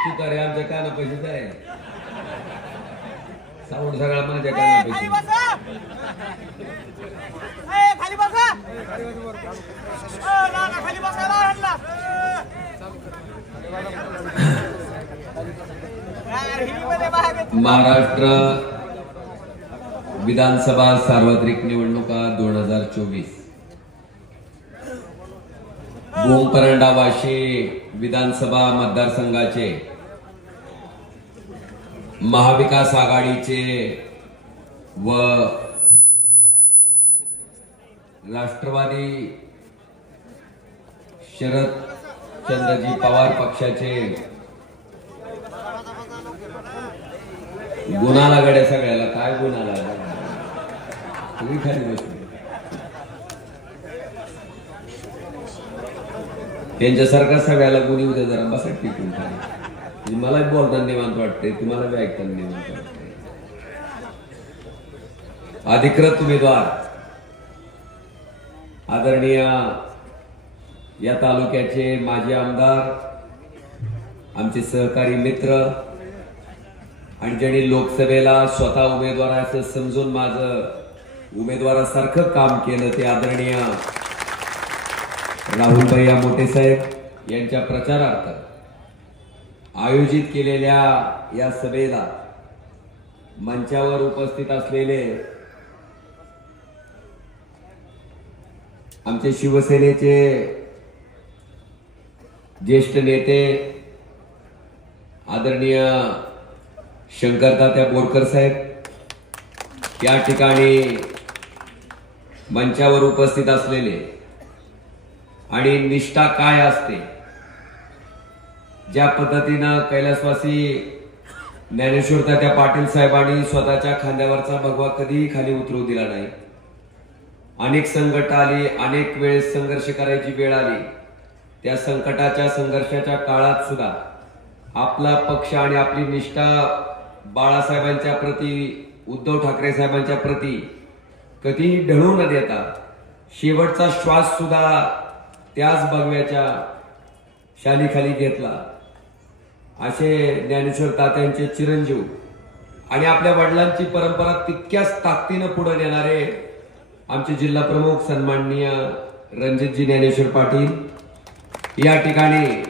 तू करे आमच्या काना पैसे आहे साऊंड सगळा माझ्या काना पैसे खाली बसा खाली बसा महाराष्ट्र विधानसभा सार्वत्रिक निवडणुका 2024 भोमपरंडा वाशी विधानसभा मतदारसंघाचे महाविकास आघाडीचे व राष्ट्रवादी शरद चंद्रजी पवार पक्षाचे गुन्हाला गड्या सगळ्याला काय गुन्हाला तुम्ही खाली बसले त्यांच्यासारखा सगळ्याला गुन्हे उद्या जरा बसा टिकून खाली मला बोलताना निवांत वाटते तुम्हाला बी ऐकताना निवांत वाटते अधिकृत उमेदवार आदरणीय या तालुक्याचे माजी आमदार आमचे सहकारी मित्र आणि ज्यांनी लोकसभेला स्वतः उमेदवार असं समजून माझं उमेदवारासारखं काम केलं ते आदरणीय राहुल भैया मोठे साहेब यांच्या प्रचारार्थ आयोजित केलेल्या या सभेला मंचावर उपस्थित असलेले आमचे शिवसेनेचे ज्येष्ठ नेते आदरणीय शंकरतात्या बोरकर साहेब या ठिकाणी मंचावर उपस्थित असलेले आणि निष्ठा काय असते ज्या पद्धतीनं कैलासवासी ज्ञानेश्वर तात्या पाटील साहेबांनी स्वतःच्या खांद्यावरचा भगवा कधीही खाली उतरू दिला नाही अनेक संकट आली अनेक वेळेस संघर्ष करायची वेळ आली त्या संकटाच्या संघर्षाच्या काळात सुद्धा आपला पक्ष आणि आपली निष्ठा बाळासाहेबांच्या प्रती उद्धव ठाकरे साहेबांच्या प्रती कधीही ढळू न देता शेवटचा श्वास सुद्धा त्याच भगव्याच्या शालीखाली घेतला असे ज्ञानेश्वर तात्यांचे चिरंजीव आणि आपल्या वडिलांची परंपरा तितक्याच ताकदीनं पुढे नेणारे आमचे जिल्हा प्रमुख सन्माननीय रणजितजी ज्ञानेश्वर पाटील या ठिकाणी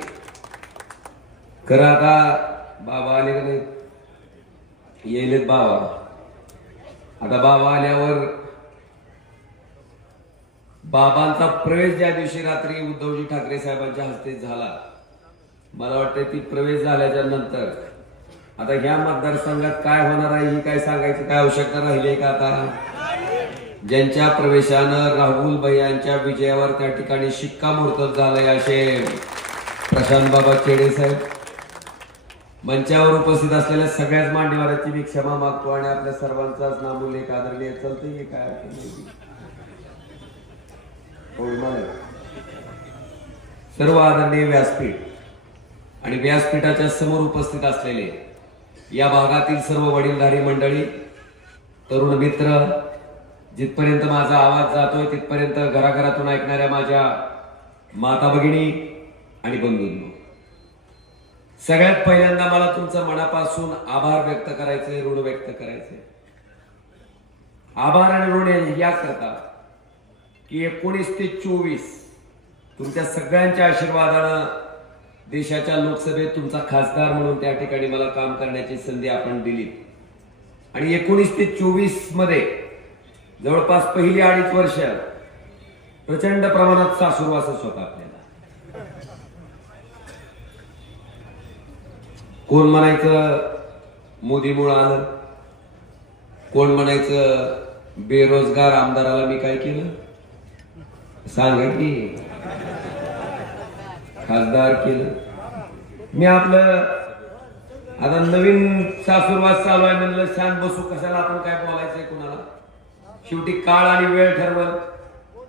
खरं आता बाबा आले का नाही येलेत बाबा आता बाबा आल्यावर बाबांचा प्रवेश ज्या दिवशी रात्री उद्धवजी ठाकरे साहेबांच्या हस्ते झाला मला वाटतं ती प्रवेश झाल्याच्या नंतर आता ह्या मतदारसंघात काय होणार आहे ही काय सांगायची काय आवश्यकता राहिली का आता ज्यांच्या प्रवेशानं राहुल भैयांच्या विजयावर त्या ठिकाणी शिक्कामोर्तब झालंय असे प्रशांत बाबा खेडे साहेब मंचावर उपस्थित असलेल्या सगळ्याच मान्यवरांची मी क्षमा मागतो आणि आपल्या सर्वांचाच नामोल्लेख आदरणीय चलते की काय सर्व आदरणीय व्यासपीठ आणि व्यासपीठाच्या समोर उपस्थित असलेले या भागातील सर्व वडीलधारी मंडळी तरुण मित्र जिथपर्यंत माझा आवाज जातोय तिथपर्यंत घराघरातून ऐकणाऱ्या माझ्या माता भगिनी आणि बंधूंनो सगळ्यात पहिल्यांदा मला तुमचं मनापासून आभार व्यक्त करायचे ऋण व्यक्त करायचे आभार आणि ऋण याकरता की 19 ते 24 तुमच्या सगळ्यांच्या आशीर्वादानं देशाच्या लोकसभेत तुमचा खासदार म्हणून त्या ठिकाणी मला काम करण्याची संधी आपण दिली आणि 19 ते 24 मध्ये जवळपास पहिली 2.5 वर्ष प्रचंड प्रमाणात सासूरवासच होता आपल्याला कोण म्हणायचं मोदीमुळे आलं कोण म्हणायचं बेरोजगार आमदाराला मी काय केलं सांगा की खासदार केलं मी आपलं आता नवीन सासूरवास चालू आहे म्हणलं शांत बसू कशाला आपण काय बोलायचंय कुणाला शेवटी काळ आणि वेळ ठरवल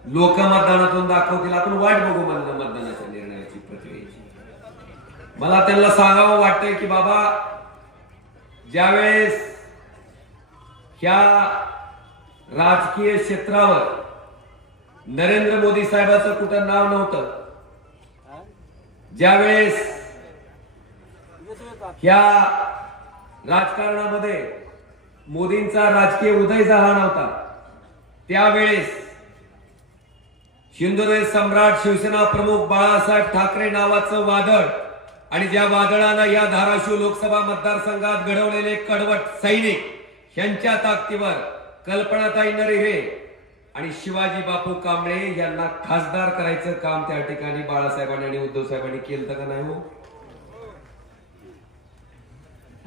लोक मतदानातून दाखवतील आपण वाट बघू म्हणलं मतदानाच्या निर्णयाची प्रक्रियेची मला त्यांना सांगावं वाटतंय की बाबा ज्यावेळेस ह्या राजकीय क्षेत्रावर नरेंद्र मोदी साहेबांचं कुठं नाव नव्हतं ज्यावेळेस या राजकारणामध्ये मोदींचा राजकीय उदय झाला नव्हता त्यावेळेस हिंदुदेश सम्राट शिवसेना प्रमुख बाळासाहेब ठाकरे नावाचं वादळ आणि ज्या वादळानं या धाराशिव लोकसभा मतदारसंघात घडवलेले कडवट सैनिक यांच्या ताकदीवर कल्पनाताई नरहिरे आणि शिवाजी बापू कांबळे यांना खासदार करायचं काम त्या ठिकाणी बाळासाहेबांनी आणि उद्धव साहेबांनी केलं का नाही हो?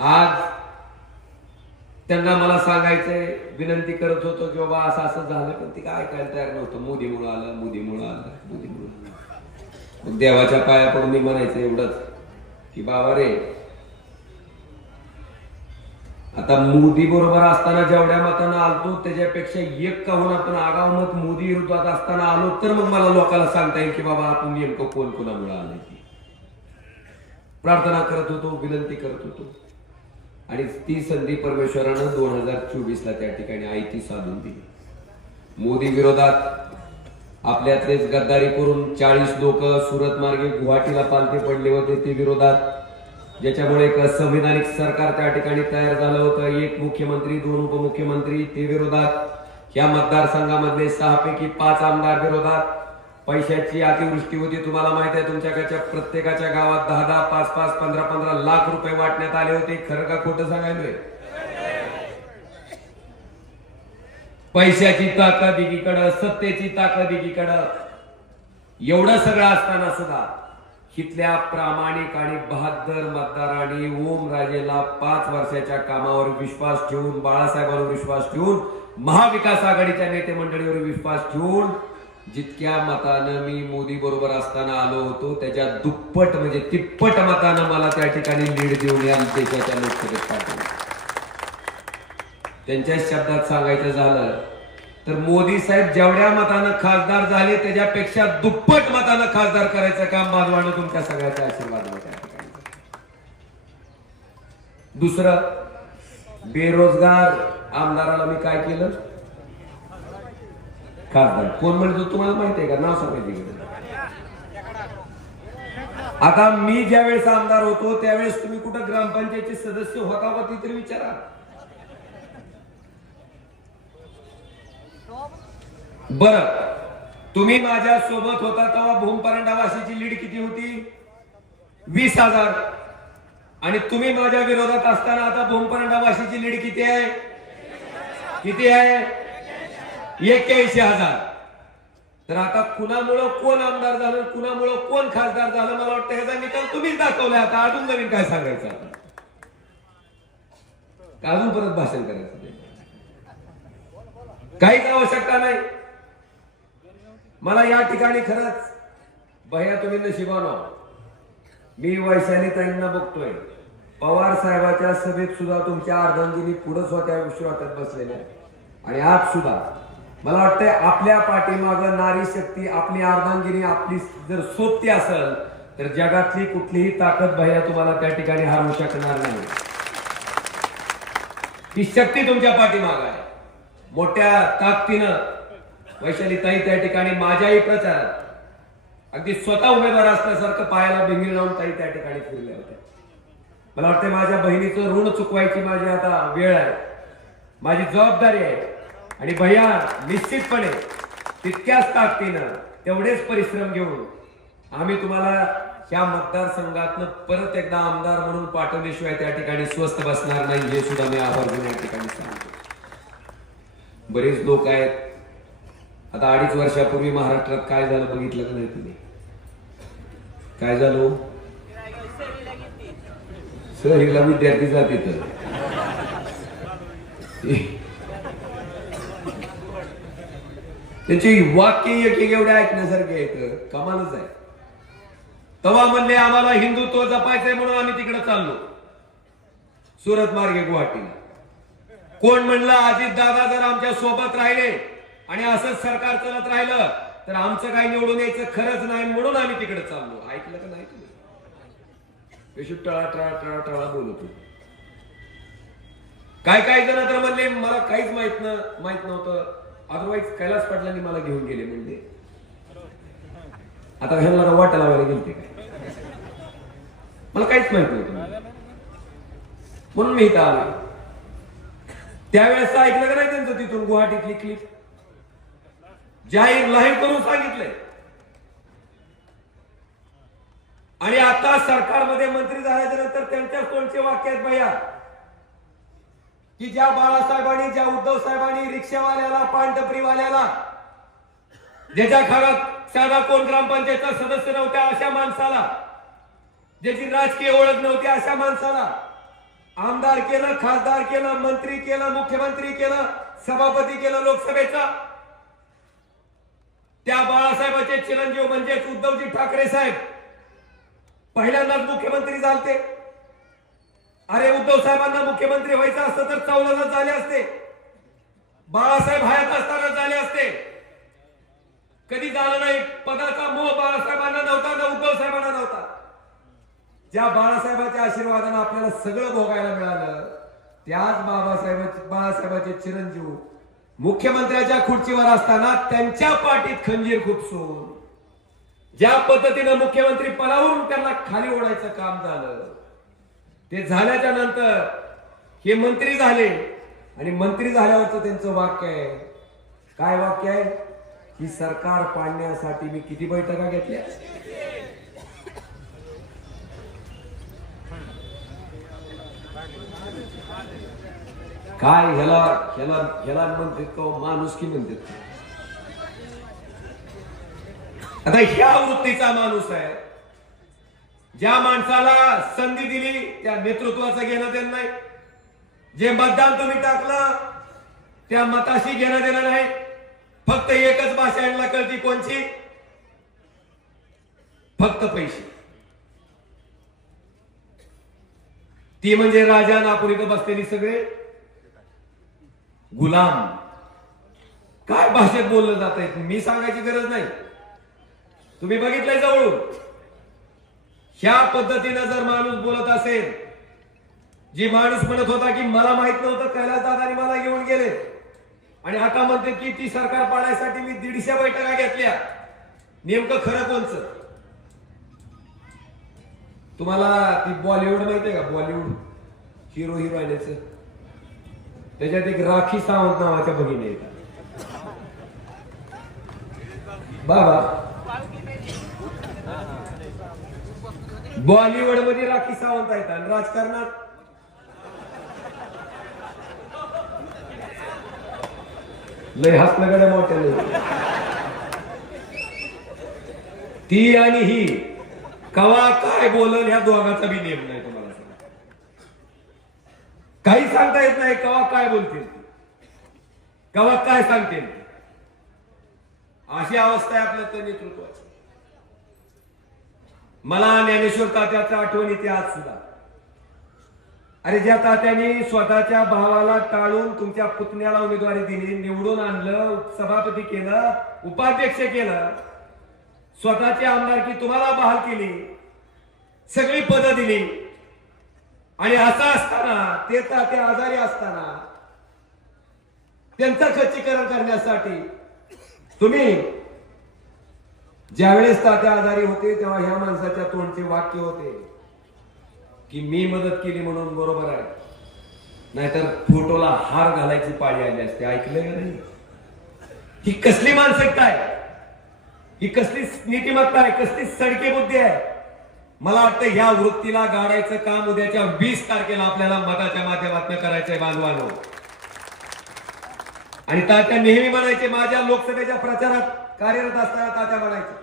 आज त्यांना मला सांगायचंय, विनंती करत होतो की बाबा असं असं झालं, पण ती काय ऐकायला तयार नव्हतं. मोदीमुळे आलं, मोदीमुळे आलं, मोदीमुळे आलं. मग देवाच्या पाया पडून मी म्हणायचं एवढंच की बाबा रे, आता मोदी बरोबर असताना जेवढ्या मतांना आलतो त्याच्यापेक्षा एक का होणार पण आगाव मत मोदी विरोधात असताना आलो तर मग मला लोकांना सांगता येईल की बाबा आपण नेमकं कोण कोणामुळे आलंय. प्रार्थना करत होतो, विनंती करत होतो आणि ती संधी परमेश्वरानं 2024 ला त्या ठिकाणी आयती साधून दिली. मोदी विरोधात आपल्यातलेच गद्दारी करून 40 लोक सुरत मार्गे गुवाहाटीला पालथे पडले होते ते विरोधात, ज्याच्यामुळे एक संविधानिक सरकार त्या ठिकाणी तयार झालं होतं. एक मुख्यमंत्री 2 उपमुख्यमंत्री ते विरोधात. या मतदारसंघामधले 6 पैकी 5 आमदार विरोधात. पैशाची अतिवृष्टी होती, तुम्हाला माहिती आहे. तुमच्याकडच्या प्रत्येकाच्या गावात 10-10, 5-5, 15-15 लाख रुपये वाटण्यात आले होते. खरं का खोटं सांगायलोय? पैशाची ताकद एकीकडं, सत्तेची ताकद एकीकडं, एवढं सगळं असताना सुद्धा इथल्या प्रामाणिक आणि बहादर मतदारांनी ओमराजेला 5 वर्षाच्या कामावर विश्वास ठेवून, बाळासाहेबांवर विश्वास ठेवून, महाविकास आघाडीच्या नेते मंडळीवर विश्वास ठेवून जितक्या मतानं मी मोदी बरोबर असताना आलो होतो त्याच्या दुप्पट म्हणजे तिप्पट मतानं मला त्या ठिकाणी लीड देऊन या देशाच्या लोकसभेत पाठवलं. त्यांच्या शब्दात सांगायचं झालं तर मोदी साहेब जेवढ्या मतानं खासदार झाले त्याच्यापेक्षा दुप्पट मतानं खासदार करायचं काम बाजवानं तुमच्या सगळ्याच्या आशीर्वादाने त्या ठिकाणी. दुसरं, बेरोजगार आमदाराला मी काय केलं? खासदार. कोण म्हणतो तुम्हाला माहिती आहे का? नाव सांगायचं. आता मी ज्यावेळेस आमदार होतो त्यावेळेस तुम्ही कुठं ग्रामपंचायतचे सदस्य होता का ती तरी विचारा. बरं, तुम्ही माझ्या सोबत होता तेव्हा भूमपरांडा वाशीची लीड किती होती? 20,000. आणि तुम्ही माझ्या विरोधात असताना आता भूमपरांडा वाशीची लीड किती आहे? किती आहे? 81,000. तर आता कुणामुळं कोण आमदार झालं, कुणामुळं कोण खासदार झालं, मला वाटतं ह्याचा निकाल तुम्हीच दाखवलाय. आता अजून नवीन काय सांगायचं? अजून परत भाषण करायचं काहीच आवश्यकता नाही. मला या ठिकाणी खरंच भैया तुम्ही नशिबानो, मी वैशालीताईंना बघतोय. पवार साहेबाच्या सभेत सुद्धा तुमच्या अर्धांगिनी पुढेच होत्या, विश्वासात बसलेल्या. आणि आज सुद्धा मला वाटतंय आपल्या पाठीमागं नारी शक्ती, आपली अर्धांगिनी, आपली जर सोबती असेल तर जगातली कुठलीही ताकद भैया तुम्हाला त्या ठिकाणी हरवू शकणार नाही. ही शक्ती तुमच्या पाठीमागं आहे. मोठ्या ताकदीनं वैशालीताई त्या ठिकाणी माझ्याही प्रचारात अगदी स्वतः उमेदवार असल्यासारखं पायाला बिंगीर लावून ताई त्या ठिकाणी फिरल्या होत्या. मला वाटतं माझ्या बहिणीचं ऋण चुकवायची माझी आता वेळ आहे, माझी जबाबदारी आहे. आणि भैया निश्चितपणे तितक्याच ताकदीनं तेवढेच परिश्रम घेऊन आम्ही तुम्हाला या मतदारसंघातनं परत एकदा आमदार म्हणून पाठवल्याशिवाय त्या ठिकाणी स्वस्थ बसणार नाही, हे सुद्धा मी आवर्जून या ठिकाणी सांगतो. बरेच लोक आहेत. आता 2.5 वर्षापूर्वी महाराष्ट्रात काय झालं बघितलं का नाही तुम्ही? काय झालं? सहलीला विद्यार्थी जाते तर त्यांची वाक्य एक एवढे ऐकण्यासारखे आहेत, कमालच आहे. तेव्हा म्हणले आम्हाला हिंदुत्व जपायचंय म्हणून आम्ही तिकडे चाललो सुरत मार्गे गुवाहाटीला. कोण म्हणलं अजित दादा जर आमच्या सोबत राहिले आणि असंच सरकार चालत राहिलं तर आमचं काही निवडून यायचं खरंच नाही म्हणून आम्ही तिकडे चाललो. ऐकलं का नाही तुम्ही? पेशू टळा टळा टळा टळा बोलत होतो. काय जण तर म्हणले मला काहीच माहित नव्हतं, अदरवाईज कैलास पाटलांनी मला घेऊन गेले म्हणजे. आता ह्यांना वाटा लावायला गेलते काय? मला काहीच माहित नव्हतं. म्हणून मी इथं आलो. त्यावेळेस ऐकलं का नाही त्यांचं तिथून गुवाहाटीतली क्लिप जाहीर लाईव्ह करून सांगितलंय. आणि आता सरकारमध्ये मंत्री झाल्याच्या नंतर त्यांच्या तोंडचे वाक्य आहेत भैया की ज्या बाळासाहेबांनी ज्या उद्धव साहेबांनी रिक्षावाल्याला पानटपरीवाल्याला ज्याच्या घरात साधा कोण ग्रामपंचायतचा सदस्य नव्हत्या अशा माणसाला ज्याची राजकीय ओळख नव्हती अशा माणसाला आमदार केलं, खासदार केलं, मंत्री केलं, मुख्यमंत्री केलं, सभापती केलं लोकसभेचा. त्या बाळासाहेबांचे चिरंजीव म्हणजेच उद्धवजी ठाकरे साहेब पहिल्यांदाच मुख्यमंत्री झालते. अरे उद्धव साहेबांना मुख्यमंत्री व्हायचं असतं तर 14 झाले असते. बाळासाहेब हयात असताना झाले असते. कधी झालं नाही. पदाचा मोह बाळासाहेबांना नव्हता ना उद्धव साहेबांना नव्हता. ज्या बाळासाहेबांच्या आशीर्वादाने आपल्याला सगळं भोगायला मिळालं त्याच बाळासाहेबांचे चिरंजीव मुख्यमंत्र्याच्या खुर्चीवर असताना त्यांच्या पाठीत खंजीर खुपसून ज्या पद्धतीने मुख्यमंत्री पदावरून त्यांना खाली ओढायचं काम झालं ते झाल्याच्या नंतर हे मंत्री झाले. आणि मंत्री झाल्यावरच त्यांचं वाक्य आहे. काय वाक्य आहे? की सरकार पाडण्यासाठी मी किती बैठका घेतल्या. काय ह्याला म्हणते तो माणूस की म्हणते. आता ह्या वृत्तीचा माणूस आहे. ज्या माणसाला संधी दिली त्या नेतृत्वाचं घेणं देणं नाही. जे मतदान तुम्ही टाकलं त्या मताशी घेणं देणं नाही. फक्त एकच भाषा यांना कळती कोणची? फक्त पैसे. ती म्हणजे राजा नापूर इथं बसलेली सगळे गुलाम. काय भाषेत बोललं जात आहे मी सांगायची गरज नाही. तुम्ही बघितलंय जवळून. ह्या पद्धतीने जर माणूस बोलत असेल, जी माणूस म्हणत होता की मला माहित नव्हतं कैलासदादांनी मला घेऊन गेले आणि आता म्हणते की ती सरकार पाडायसाठी मी 150 बैठका घेतल्या. नेमकं खरं कोणचं? तुम्हाला ती बॉलिवूड माहितीये का? बॉलिवूड हिरो हिरोईनचं त्याच्यात एक राखी सावंत नावाच्या भगिनी आहेत बाबा. बॉलिवूड मध्ये राखी सावंत आहेत आणि राजकारणात लय हसलं गड्या मोठ्या. ती आणि ही कवा काय बोलल ह्या दोघांचा बी नियम नाही. तुम्हाला काही सांगता येत नाही. कवा काय बोलतील, कवा काय सांगतील. अशी अवस्था आहे आपल्या नेतृत्वाची. मला ज्ञानेश्वर तात्याच्या आठवण येते आज सुद्धा. अरे ज्या तात्यांनी स्वतःच्या भावाला टाळून तुमच्या पुतण्याला उमेदवारी दिली, निवडून आणलं, सभापती केलं, उपाध्यक्ष केलं, स्वतःची आमदारकी तुम्हाला बहाल केली, सगळी पदं दिली. आणि असं असताना ते तात्या आजारी असताना त्यांचं खच्चीकरण करण्यासाठी तुम्ही ज्यावेळेस तात्या आजारी होते तेव्हा ह्या माणसाच्या तोंडचे वाक्य होते की मी मदत केली म्हणून बरोबर आहे, नाहीतर फोटोला हार घालायची पाळी आली असते. ऐकलंय का नाही? ही कसली मानसिकता आहे? ही कसली नीतिमत्ता आहे? कसली सडकी बुद्धी आहे? मला वाटतं ह्या वृत्तीला गाडायचं काम उद्याच्या 20 तारखेला आपल्याला मताच्या माध्यमातून करायचंय बांधवांनो. आणि तात्या नेहमी म्हणायचे, माझ्या लोकसभेच्या प्रचारात कार्यरत असताना तात्या म्हणायचे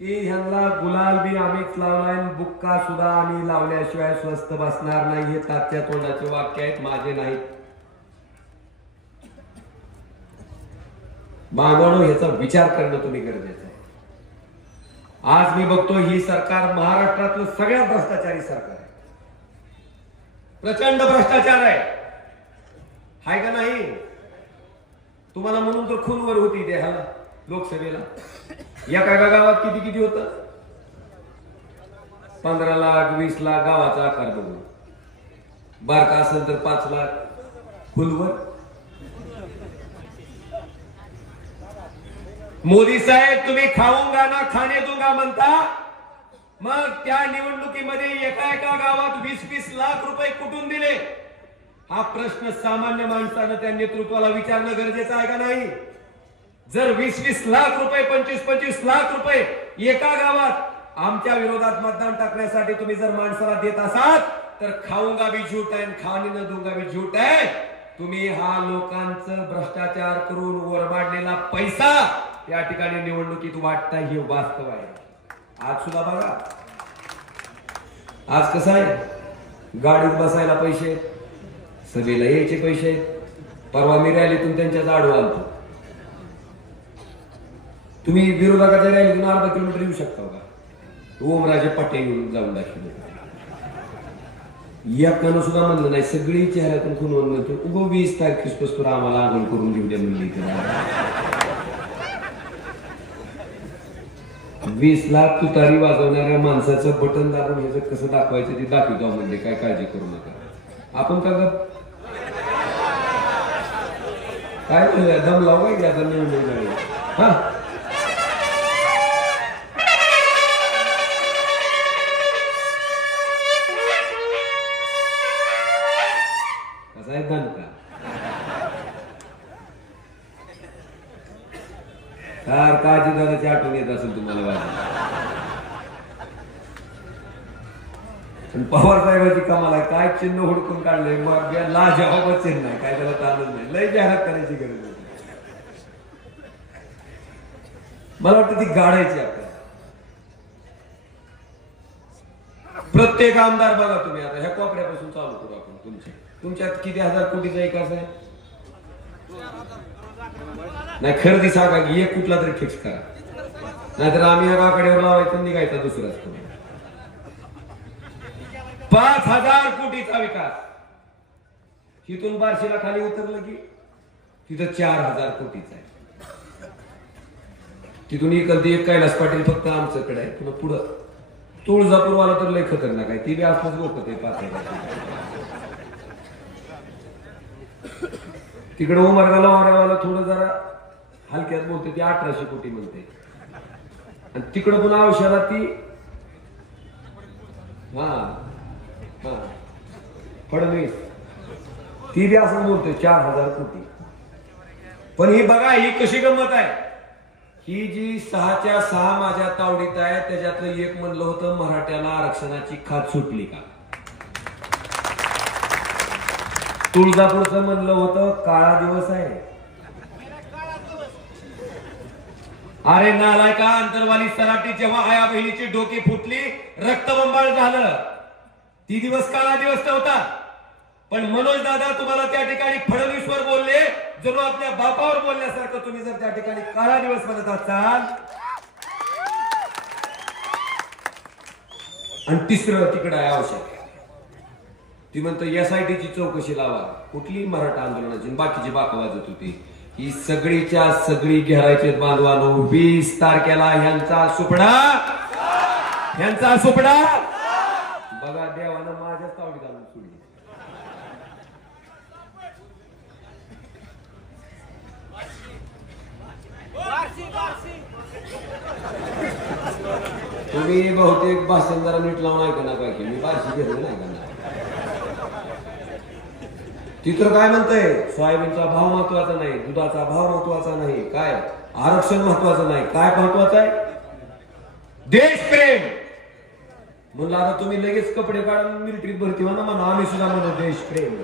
की ह्यांना गुलाल बी आम्हीच लावलाय, बुक्का सुद्धा आम्ही लावल्याशिवाय स्वस्त बसणार नाही. हे तात्या तोंडाचे वाक्य आहेत, माझे नाहीत. बांधवांनो, ह्याचा विचार करणं तुम्ही गरजेचं आहे. आज मी बघतो ही सरकार महाराष्ट्रातलं सगळ्यात भ्रष्टाचारी सरकार आहे. प्रचंड भ्रष्टाचार आहे. हाय का नाही? तुम्हाला म्हणून तर खूनवर होती देहाला लोकसभेला. एका गावात किती किती होत? 15 लाख 20 लाख गावाचा आकार बघून. बारका असेल तर 5 लाख फुलवर. मोदी साहेब तुम्ही खाऊंगा ना खाने दूंगा म्हणता, मग त्या निवडणुकीमध्ये एका एका गावात 20-20 लाख रुपये कुठून दिले? हा प्रश्न सामान्य माणसानं त्या नेतृत्वाला विचारणं गरजेचं आहे का नाही? जर 20-20 लाख रुपये 25-25 लाख रुपये एका गावात आमच्या विरोधात मतदान टाकण्यासाठी तुम्ही जर माणसाला देत असाल तर खाऊंगा भी झूठ है, खाने न दूंगा भी झूठ है. तुम्ही हा लोकांचं भ्रष्टाचार करून ओरबाडलेला पैसा या ठिकाणी निवडणुकीत वाटताय हे वास्तव आहे. आज सुद्धा बघा, आज कसं आहे, गाडीत बसायला पैसे, सभेला यायचे पैसे. परवा मी रॅलीतून त्यांच्या आडू आलतो. तुम्ही विरोधकाच्या रॅलीतून अर्धा किलोमीटर येऊ शकता का? ओमराजे पटेल येऊन जाऊन दाखवले. एकानं सुद्धा म्हणलं नाही, सगळी चेहऱ्यातून खुनवून म्हणतो उगो 20 तारखेपासून आम्हाला आंघोळ करून घेऊ द्या म्हणली. 20 लाख तुतारी वाजवणाऱ्या माणसाचं बटन दाबून ह्याचं कसं दाखवायचं ते दाखवतो म्हणजे काय काळजी करू नका. आपण का काय दम लावाय की आता निवडणूक हा काळजी दादाची आठवण येत असेल तुम्हाला पवार साहेबांची कमाल आहे. काय चिन्ह हुडकून काढलंय, मग लाजवाब चिन्ह आहे, काय त्याला चालत नाही. लय जाहिरात करायची गरज नाही. मला वाटतं ती गाडायची आपल्याला. प्रत्येक आमदार बघा तुम्ही आता ह्या कोपऱ्यापासून चालू करू आपण. तुमच्यात किती हजार कोटीचा विकास आहे? नाही खरेदी सांगा की एक कुठला तरी फिक्स करा, नाहीतर आम्ही आकड्यावर लावायचं निघायचा दुसराच. 5,000 कोटीचा विकास. तिथून बार्शीला खाली उतरलं की तिथं 4,000 कोटीचा आहे. तिथून इकडे एक कैलास पाटील फक्त आमच्याकडे आहे. पुन्हा पुढं तुळजापूरवाला तर लय खतरनाक आहे, ती बी असंच लोक ते 5,000. तिकडे उमरगाला वाऱ्यावाला थोडं जरा हलक्यात बोलते, ती 1,800 कोटी म्हणते. आणि तिकडं पुन्हा औषधात ती फडणवीस ती बी असं बोलतोय 4,000 कोटी. पण ही बघा ही कशी गंमत आहे. ही जी 6च्या 6 माझ्या तावडीत आहे त्याच्यातलं एक म्हणलं होतं मराठ्याला आरक्षणाची खात सुटली का. तुळजापूरचं म्हणलं होतं काळा दिवस आहे. अरे नालायका अंतरवाली सराटी जेव्हा आया बहिणीची डोकी फुटली रक्तबंबाळ झालं, ती दिवस काळा दिवस नव्हता. पण मनोज दादा तुम्हाला त्या ठिकाणी फडणवीसवर बोलले, जरूर आपल्या बापावर बोलण्यासारखं तुम्ही जर त्या ठिकाणी काळा दिवस म्हणत असाल. आणि तिसरं तिकडं आहे आवश्यक, ती म्हणतो SITची चौकशी लावा. कुठली मराठा आंदोलनाची बाकीची बाक वाजत होती. ही सगळीच्या सगळी घेरायचे बांधवानो. 20 तारखेला ह्यांचा सुपडा बघा देवानं माझ्याच तावडीत आणून सोडली. तुम्ही बहुतेक भाषण जरा नीट लावून ऐका ना काय की मी बारशी घेतलं नाही का. तिथं काय म्हणतंय, सोयाबीनचा भाव महत्वाचा नाही, दुधाचा भाव महत्वाचा नाही, काय आरक्षण महत्वाचं नाही, काय महत्वाचं आहे देशप्रेम. म्हणलं आता तुम्ही लगेच कपडे काढून मिलिटरीत भरती म्हणा म्हणा, आम्ही सुद्धा म्हणतो देशप्रेम.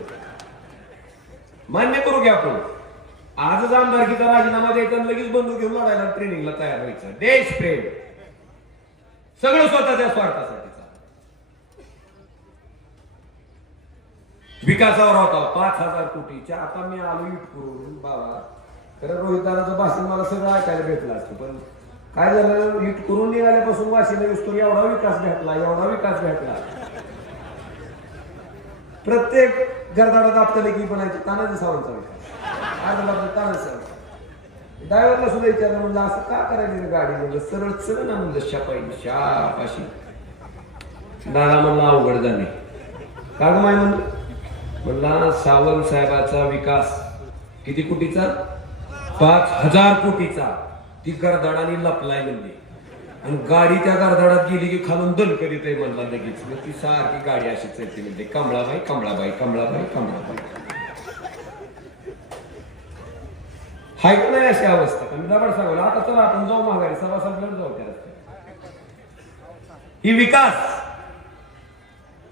मान्य करू घ्या आपण. आजच आमदारकीचा राजीनामा द्यायचा लगेच बंदूक घेऊन लढायला ट्रेनिंगला तयार व्हायचं. देशप्रेम सगळं स्वतःच्या स्वार्थासाठी. विकासावर होता 5,000 कोटीच्या. आता मी आलो इट करून बाबा, खरं रोहित दादाचं भाषण मला सगळं ऐकायला भेटलं असतं. पण काय झालं, इट करून निघाल्यापासून वाशीला दिसतो एवढा विकास भेटला. प्रत्येक गरदाडात आपल्याला की बनायचे तानाजी सावंतचा विकास. तानाजी ड्रायव्हरला सुद्धा विचारलं, म्हणलं असं का करायला गाडी, म्हणलं सरळ चल ना, म्हणलं शापाशी. दादा म्हणला अवघड झाले का ग माय, म्हणला सावंत साहेबाचा विकास किती कोटीचा, 5,000 कोटीचा. ती गरदाडाने लपलाय म्हणजे आणि गाडी त्या गारदाडात गेली की खालून दणकत येते म्हणला लगेच. मग ती सारखी गाडी अशीच येते म्हणजे कमळाबाई कमळाबाई कमळाबाई कमळाबाई. हाय का नाही अशी अवस्था. मी दाबड सांगू आता चला आपण जाऊ माघारी सर्वसाधारण जाऊ त्या रस्त्यात.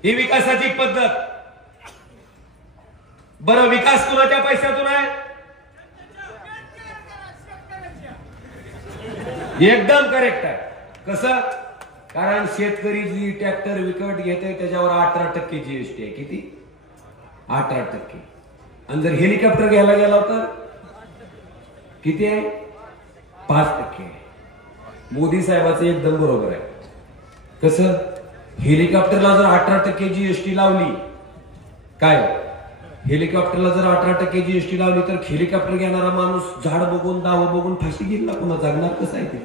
ही विकासाची पद्धत. बरं विकास कुणाच्या पैशातून आहे? एकदम करेक्ट आहे. कसं? कारण शेतकरी जी ट्रॅक्टर विकत घेते त्याच्यावर 18% जीएसटी आहे. किती? 18%. आणि जर हेलिकॉप्टर घ्यायला गेला तर किती आहे? 5%. मोदी साहेबाचं एकदम बरोबर आहे. कसं? हेलिकॉप्टरला जर 18% जीएसटी लावली, काय हेलिकॉप्टरला जर 18% जीएसटी लावली तर हेलिकॉप्टर घेणारा माणूस झाड बघून दाव बघून फाशी घेईल ना. पुन्हा जगणार कसं आहे ते?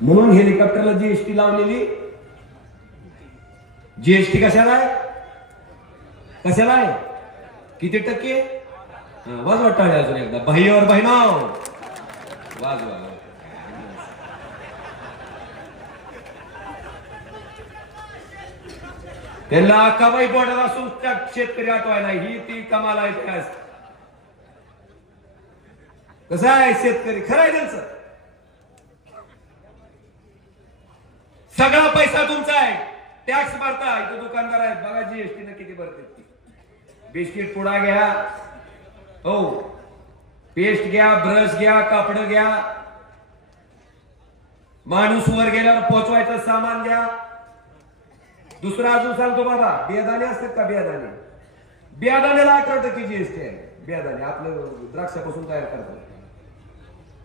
म्हणून हेलिकॉप्टरला जीएसटी लावलेली. जीएसटी कशाला आहे? कशाला आहे? किती टक्के? वाजवा टाळ्या अजून एकदा. भाईवर बहिणाव वाजवा. त्यांना कमाई बॉर्डर असून त्या शेतकरी आठवायला ही ती कमाल आहे. कसं आहे शेतकरी? खरं आहे त्यांचं. सगळा पैसा तुमचा आहे. टॅक्स भरता. इथे दुकानदार आहेत बघा जीएसटी न किती भरते. बिस्किट पुडा घ्या, हो पेस्ट घ्या, ब्रश घ्या, कापड घ्या, माणूस वर गेल्यावर पोचवायचं सामान घ्या. दुसरा अजून सांगतो बाबा, बियादाणे असतात का? बियादाण्याला 18% जीएसटी आहे. बियादाणे आपलं द्राक्षापासून तयार करतात.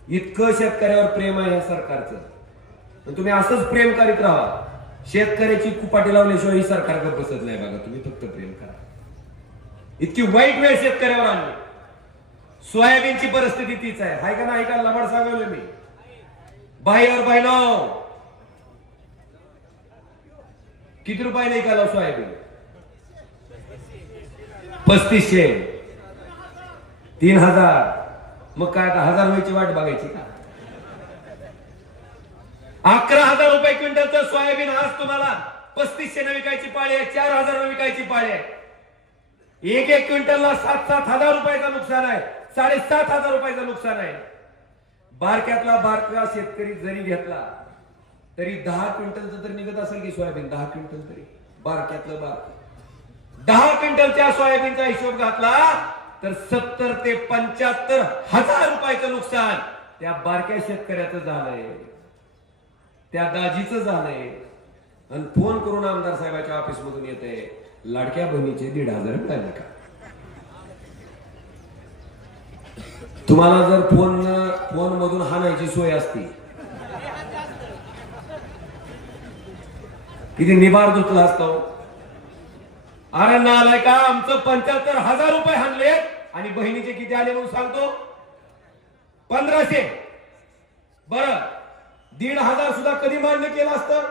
इतकं शेतकऱ्यावर प्रेम आहे या सरकारचं. तुम्ही असंच प्रेम करीत राहा. शेतकऱ्याची कुपाटी लावल्याशिवाय ही सरकार गप्प बसत नाही बघा. तुम्ही फक्त प्रेम करा. इतकी वाईट वेळ शेतकऱ्यावर आणली. सोयाबीनची परिस्थिती तीच आहे. हाय का नाही? का लबाड सांगवलं मी. बाईवर बहिणाव किती रुपये नाही का सोयाबीन? 3500, 3000. मग काय आता 1000 व्हायची वाट बघायची का? 11,000 रुपये क्विंटलचं सोयाबीन आज तुम्हाला 3500 न विकायची पाळी आहे. 4000 न विकायची पाळी आहे. एक क्विंटलला 7,000 रुपयाचं नुकसान आहे. 7,500 रुपयाचं नुकसान आहे. बारक्यातला बारका शेतकरी जरी घेतला तरी 10 क्विंटलचं तरी निघत असेल की सोयाबीन. 10 क्विंटल तरी बारक्यातलं बारक 10 क्विंटलच्या सोयाबीनचा हिशोब घातला तर 70 ते 75,000 रुपयाचं नुकसान त्या बारक्या शेतकऱ्याचं झालंय. त्या दाजीचं झालंय. आणि फोन करून आमदार साहेबांच्या ऑफिस मधून येते लाडक्या बहिणीचे 1,500 मिळाले का? तुम्हाला जर फोन मधून हाणायची सोय असती किती निबार धुतला असतो. अरे नालाय का? आमचं 75,000 रुपये हाणले आणि बहिणीचे किती आले म्हणून सांगतो? 1500. बरं 1,500 सुद्धा कधी मान्य केलं असतं?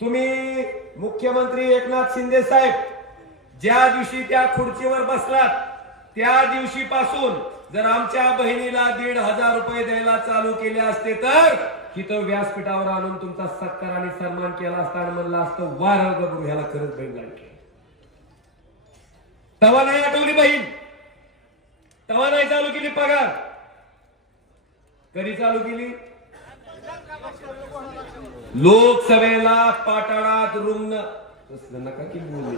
तुम्ही मुख्यमंत्री एकनाथ शिंदे साहेब ज्या दिवशी त्या खुर्चीवर बसलात त्या दिवशीपासून जर आमच्या बहिणीला 1,500 रुपये द्यायला चालू केले असते तर तिथं व्यासपीठावर आणून तुमचा सत्कार आणि सन्मान केला असता आणि म्हणलं असतं वार गबरू ह्याला खरंच बहीण लाडकी. तवा नाही आठवली बहीण. तवा नाही चालू केली पगार. कधी चालू केली? लोकसभेला पाटाळात रुग्ण नका की बोलली.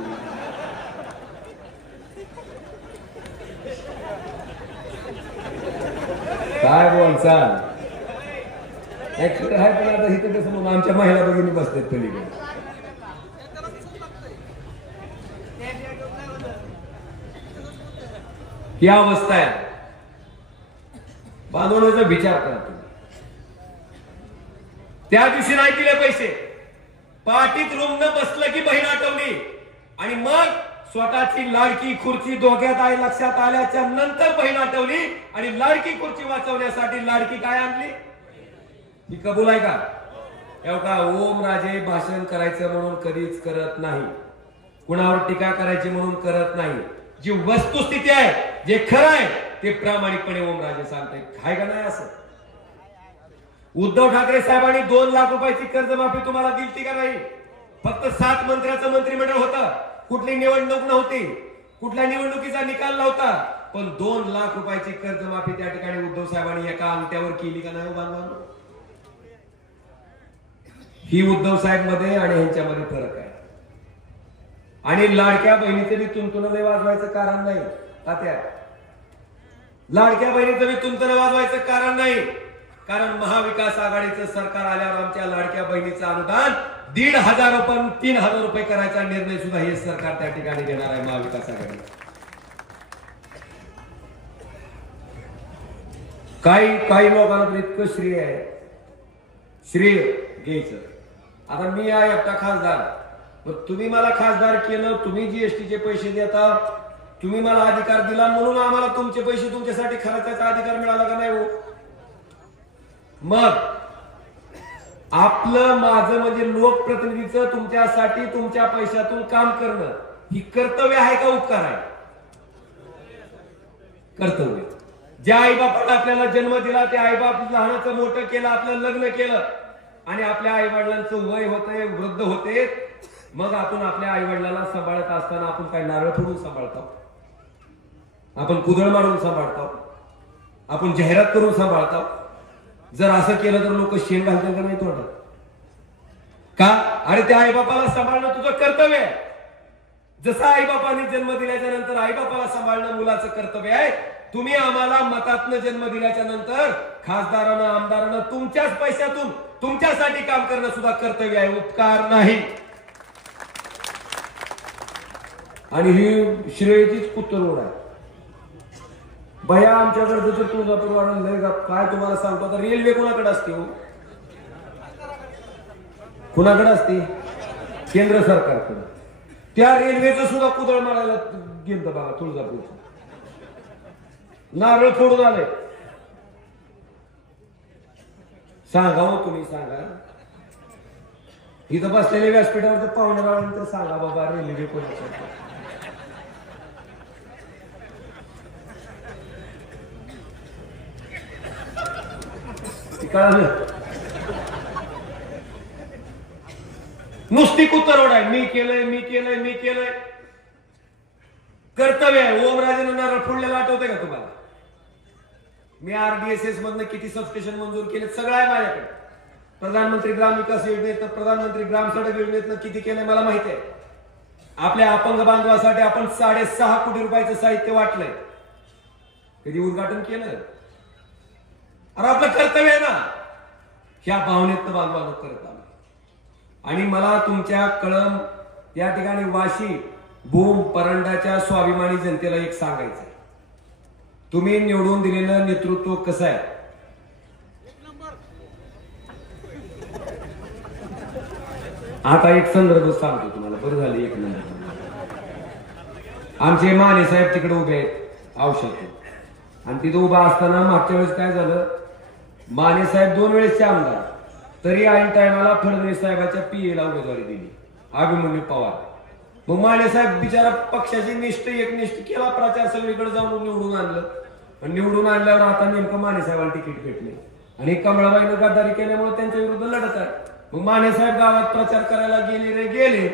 काय बोलचाल? खरं आहे पण आता इथं कसं म्हणून आमच्या महिला भगिनी बसतात पलीकडे. ही अवस्था आहे. बांधवण्याचा विचार करा तुम्ही. त्या दिवशी नाही दिले पैसे. पाठीत रुग्ण बसलं की बहीण आठवली आणि मग स्वतःची लाडकी खुर्ची धोक्यात आहे लक्षात आल्याच्या नंतर बहीण आठवली आणि लाडकी खुर्ची वाचवण्यासाठी लाडकी काय आणली? ही कबूल आहे का? एवढा ओम राजे भाषण करायचं म्हणून कधीच करत नाही. कुणावर टीका करायची म्हणून करत नाही. जी वस्तुस्थिती आहे जे खरं आहे ते प्रामाणिकपणे ओमराजे सांगताय. काय का नाही असं? उद्धव ठाकरे साहेबांनी 2 लाख रुपयाची कर्जमाफी तुम्हाला दिली का नाही? फक्त 7 मंत्र्याचं मंत्रिमंडळ होतं, कुठली निवडणूक नव्हती, कुठल्या निवडणुकीचा निकाल नव्हता, पण 2 लाख रुपयाची कर्जमाफी त्या ठिकाणी उद्धव साहेबांनी एका अंगठ्यावर केली का नाही बांधवांनो? ही उद्धव साहेब मध्ये आणि ह्यांच्यामध्ये फरक आहे. आणि लाडक्या बहिणीचे बी तुंतुन वाजवायचं कारण नाही तात्या. लाडक्या बहिणीचं बी तुंतुन वाजवायचं कारण नाही, कारण महाविकास आघाडीचं सरकार आल्यावर आमच्या लाडक्या बहिणीचं अनुदान 1,500 रुपये 3,000 रुपये करायचा निर्णय सुद्धा हे सरकार त्या ठिकाणी घेणार आहे महाविकास आघाडी. काही लोकांना इतकं श्रेय आहे, श्रेय घ्यायचं. आता मी आहे एकटा खासदार, तुम्ही मला खासदार केलं, तुम्ही जीएसटीचे पैसे देता, तुम्ही मला अधिकार दिला म्हणून आम्हाला तुमचे पैसे तुमच्यासाठी खर्चाचा अधिकार मिळाला का नाही हो? मग आपलं माझं म्हणजे लोकप्रतिनिधीचं तुमच्यासाठी तुमच्या पैशातून काम करणं ही कर्तव्य आहे का उपकार आहे? कर्तव्य. ज्या आईबापाला आपल्याला जन्म दिला त्या आईबाप लहानाचं मोठं केलं, आपलं लग्न केलं आणि आपल्या आई वडिलांचं वय होतंय, वृद्ध होते, मग आपण आपल्या आई वडिलांना सांभाळत असताना आपण काय नारळ फोडून सांभाळतो, आपण कुदळ मारून सांभाळतो, आपण जाहिरात करून सांभाळतो. जर असं केलं तर लोक शेण घालतात का नाही तोंडात? का? अरे त्या आईबापाला सांभाळणं तुझं कर्तव्य आहे. जसं आईबापाने जन्म दिल्याच्या नंतर आईबापाला सांभाळणं मुलाचं कर्तव्य आहे, तुम्ही आम्हाला मतातनं जन्म दिल्याच्या नंतर खासदारांना आमदारांना तुमच्याच पैशातून तुमच्यासाठी काम करणं सुद्धा कर्तव्य आहे, उपकार नाही. आणि ही श्रेयचीच कुत्तरोड आहे. भया आमच्याकडे जर तुळजापूर वाढून लय काय तुम्हाला सांगतो, आता रेल्वे कुणाकडे असते हो? कुणाकडे असते? केंद्र सरकारकडे. त्या रेल्वेचं सुद्धा कुदळ मारायला गेलं बघा तुळजापूरचं. नारळ फोडून आले. सांगा हो, तुम्ही सांगा. इथं बसलेले व्यासपीठावर पाहुणे सांगा बाबा रेल्वे कोणाचं. कळलं? नुसती कुत्तरोड आहे. मी केलंय, मी केलंय, मी केलंय. कर्तव्य आहे. ओमराजेंना नारळ फोडलेला आठवतंय का तुम्हाला? मी RDSS मधनं किती सबस्टेशन मंजूर केले सगळं आहे माझ्याकडे. प्रधानमंत्री ग्राम विकास योजनेत, प्रधानमंत्री ग्राम सडक योजनेतनं किती केलंय मला माहिती आहे. आपल्या अपंग बांधवासाठी आपण 6.5 कोटी रुपयाचं साहित्य वाटलंय. कधी उद्घाटन केलं? अरे आपलं कर्तव्य आहे ना. ह्या भावनेत बांधवानं करत आलो. आणि मला तुमच्या कळम या ठिकाणी वाशी भूम परंडाच्या स्वाभिमानी जनतेला एक सांगायचं, तुम्ही निवडून दिलेलं नेतृत्व कसं आहे? आता एक संदर्भ सांगतो तुम्हाला, बरं झालं एक नंबर. आमचे माने साहेब तिकडे उभे आहेत औषध, आणि तिथं उभा असताना मागच्या वेळेस काय झालं, माने साहेब 2 वेळेसचे आमदार, तरी ऐन टायमाला फडणवीस साहेबाच्या PA ला उमेदवारी दिली, अभिमन्यू पवार. मग माने साहेब बिचारा पक्षाची एकनिष्ठ केला, प्रचार सगळीकडे जाऊन निवडून आणलं. पण निवडून आणल्यावर आता नेमकं माने साहेबांना तिकीट भेटले आणि कमळाबाईनं गद्दारी केल्यामुळे त्यांच्या विरुद्ध लढत आहे. मग माने साहेब गावात प्रचार करायला गेले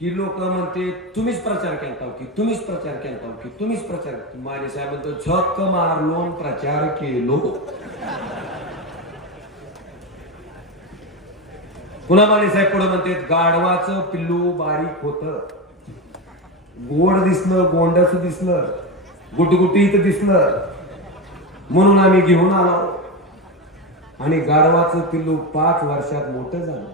की लोक म्हणते तुम्हीच प्रचार केलता की तुम्हीच प्रचार केलता की तुम्हीच प्रचार. माने साहेब म्हणतो झक मारलो प्रचार केलो. पुन्हा माने साहेब पुढे म्हणते गाढवाचं पिल्लू बारीक होत, गोड दिसलं, गोंडाच दिसलं, गुटगुटीत दिसलं, म्हणून आम्ही घेऊन आलो. आणि गाढवाचं पिल्लू 5 वर्षात मोठं झालं.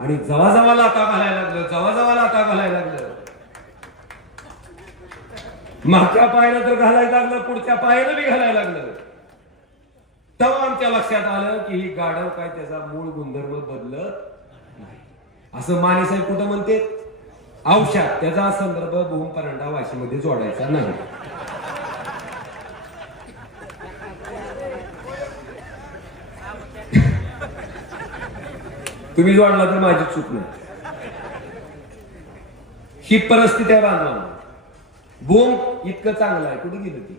आणि जवळ लाथा घालायला लागलं, जवळ लाथा घालायला लागलं. मागच्या पायाला तर घालायला लागलं, पुढच्या पायाला बी घालायला लागलं. तेव्हा आमच्या लक्षात आलं की ही गाढव काय त्याचा मूळ गुणधर्म बदलत नाही. असं माने साहेब कुठं म्हणते औषध, त्याचा संदर्भ भूम परंडा वाशीमध्ये जोडायचा नाही. तुम्ही जोडला तर माझी चूक नाही. ही परिस्थिती आहे बांधवांना. बोंब इतकं चांगलं आहे, कुठे गेलं ती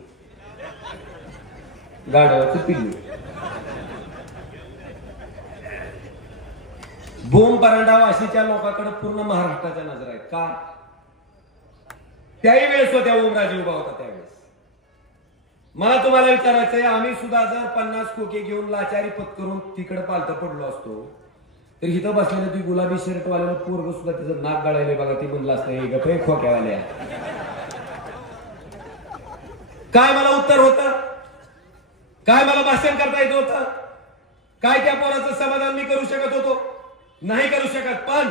गाड्यावरच पिल्लू. बोंब परांडा वाशीच्या लोकांकडे पूर्ण महाराष्ट्राच्या नजर आहेत. का? त्याही वेळेस होत्या ओमराजे उभा होता त्यावेळेस. मला तुम्हाला विचारायचंय, आम्ही सुद्धा जर 50 खोके घेऊन लाचारी पत्करून तिकडे पालत पडलो असतो तर इथं बसलेलं ती गुलाबी शर्ट वाल्याला पोरग सुद्धा त्याचं नाक गाळायला बघा, ती म्हणलं असतं गप्पे खोक्यावाल्या. काय मला उत्तर होतं? काय मला भाषण करता येत होतं? काय त्या पोराचं समाधान मी करू शकत होतो? नाही करू शकत. पण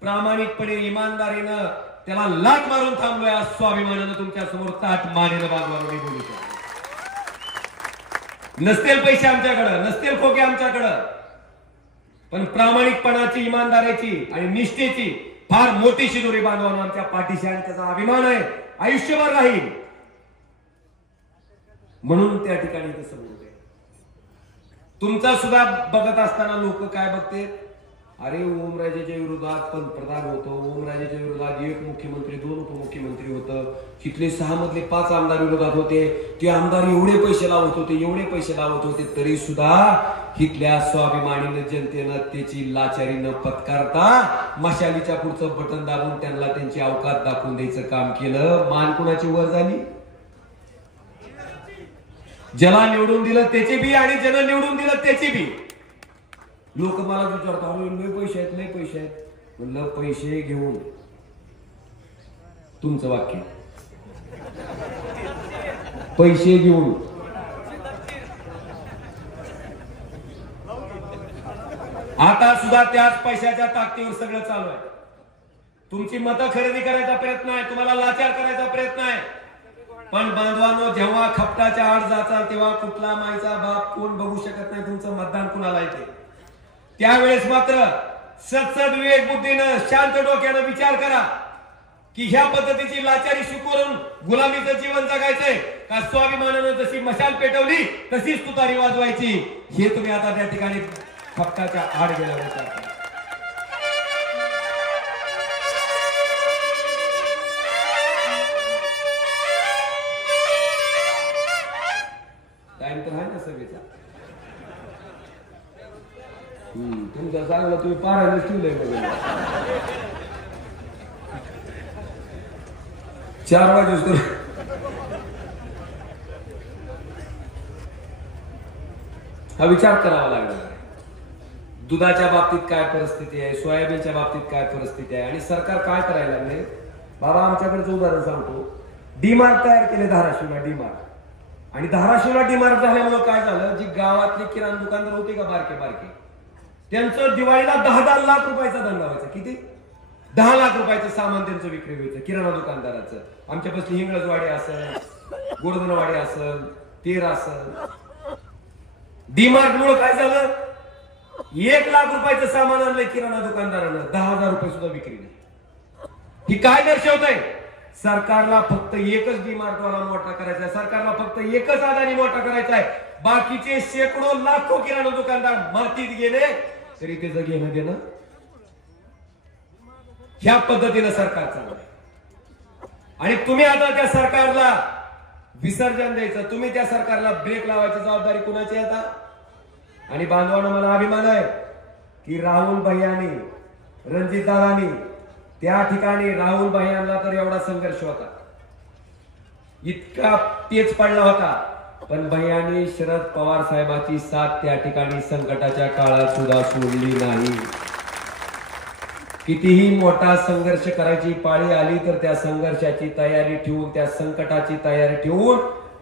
प्रामाणिकपणे इमानदारीनं त्याला लाट मारून थांबलोय. आज स्वाभिमानानं तुमच्या समोर ताट मानेनं बाजूला बोलू शकतो. नसतील पैसे आमच्याकडं, नसतील खोके आमच्याकडं, पण प्रामाणिकपणाची, इमानदारीची आणि निष्ठेची फार मोठी शिदोरी बांधवानं आमच्या पाठीशी आणि त्याचा अभिमान आहे, आयुष्यभर राहील. म्हणून त्या ठिकाणी ते समोर आहे. तुमचा सुद्धा बघत असताना लोक काय बघते, अरे ओमराजेच्या विरोधात पंतप्रधान होतो, ओमराजेच्या विरोधात 1 मुख्यमंत्री 2 उपमुख्यमंत्री होतं, तिथले 6 मधले 5 आमदार विरोधात होते, ते आमदार एवढे पैसे लावत होते, एवढे पैसे लावत होते, तरी सुद्धा इथल्या स्वाभिमानीनं जनतेनं त्याची लाचारी न पत्कारता मशालीच्या पुढचं बटन दाबून त्यांना त्यांची अवकात दाखवून द्यायचं काम केलं. मान कुणाची वर झाली? ज्याला निवडून दिलं त्याची बी आणि ज्यानं निवडून दिलं त्याची बी. लोक मला विचारतात, लय पैसे आहेत, लय पैसे आहेत. म्हणलं पैसे घेऊन, तुमचं वाक्य, पैसे घेऊन आता सुद्धा त्याच पैशाच्या ताकदीवर सगळं चालू आहे. तुमची मतं खरेदी करायचा प्रयत्न आहे, तुम्हाला लाचार करायचा प्रयत्न आहे. पण बांधवांनो, जेव्हा खपटाच्या आड जाचाल तेव्हा कुठला माईचा बाप कोण बघू शकत नाही तुमचं मतदान कुणाला येते. त्यावेळेस मात्र सत्सद विवेक बुद्धीनं शांत डोक्यानं विचार करा की ह्या पद्धतीची लाचारी स्वीकारून गुलामीचं जीवन जगायचंय का स्वाभिमानानं जशी मशाल पेटवली तशीच तुतारी वाजवायची. हे तुम्ही आता त्या ठिकाणी खपटाच्या आड गेल्यावर विचार करा. टाइम तर आहे ना सगळीचा. तुमचा चांगला तुम्ही पारायला ठेवलंय बघा. 4 वाजता हा विचार करावा लागला. दुधाच्या बाबतीत काय परिस्थिती आहे, सोयाबीनच्या बाबतीत काय परिस्थिती आहे आणि सरकार काय करायला लागले. बाबा आमच्याकडचं उदाहरण सांगतो. डीमार्ट तयार केले धाराशिवला, डीमार्ट. आणि धाराशिवला डीमार्ट झाल्यामुळे काय झालं, जी गावातली किराणा दुकानदार होते का बारके बारके, त्यांचं दिवाळीला 10-10 लाख रुपयाचा धंदा व्हायचा. किती? 10 लाख रुपयाचं सामान त्यांचं विक्री व्हायचं किराणा दुकानदाराचं. आमच्यापासून हिंगळजवाडी असेल, गोर्धनवाडी असेल, तेर असेल. डीमार्ट मुळे काय झालं, 1 लाख रुपयाचं सामान आणलंय किराणा दुकानदारानं, 10,000 रुपये सुद्धा विक्री नाही. ही काय दर्शवतंय? सरकारला फक्त एकच डीमार्ट वाला मोठा करायचा आहे, सरकारला फक्त एकच अदानी मोठा करायचा आहे. बाकीचे शेकडो लाखो किराणा दुकानदार मातीत गेले तरी त्याचं घेणं देणं. ह्या पद्धतीनं सरकार चाललंय. आणि तुम्ही आता त्या सरकारला विसर्जन द्यायचं, तुम्ही त्या सरकारला ब्रेक लावायची जबाबदारी कुणाची आता. आणि बांधवांना मला अभिमान आहे की राहुल भैयानी, रणजित दादानी त्या ठिकाणी, राहुल भैयांना तर एवढा संघर्ष होता, इतका पेच पडला होता, पण भैयानी शरद पवार साहेबांची साथ त्या ठिकाणी संकटाच्या काळात सुद्धा सोडली नाही. कितीही मोठा संघर्ष करायची पाळी आली तर त्या संघर्षाची तयारी ठेवून, त्या संकटाची तयारी ठेवून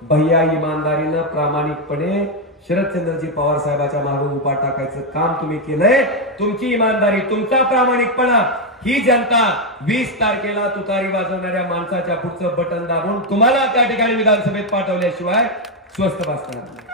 भैया इमानदारीनं प्रामाणिकपणे शरदचंद्रजी पवार साहेबांच्या मागे उभा टाकायचं काम तुम्ही केलंय. तुमची इमानदारी, तुमचा प्रामाणिकपणा ही जनता 20 तारखेला तुतारी वाजवणाऱ्या माणसाच्या पुढचं बटन दाबून तुम्हाला त्या ठिकाणी विधानसभेत पाठवल्याशिवाय स्वस्थ बसणार नाही.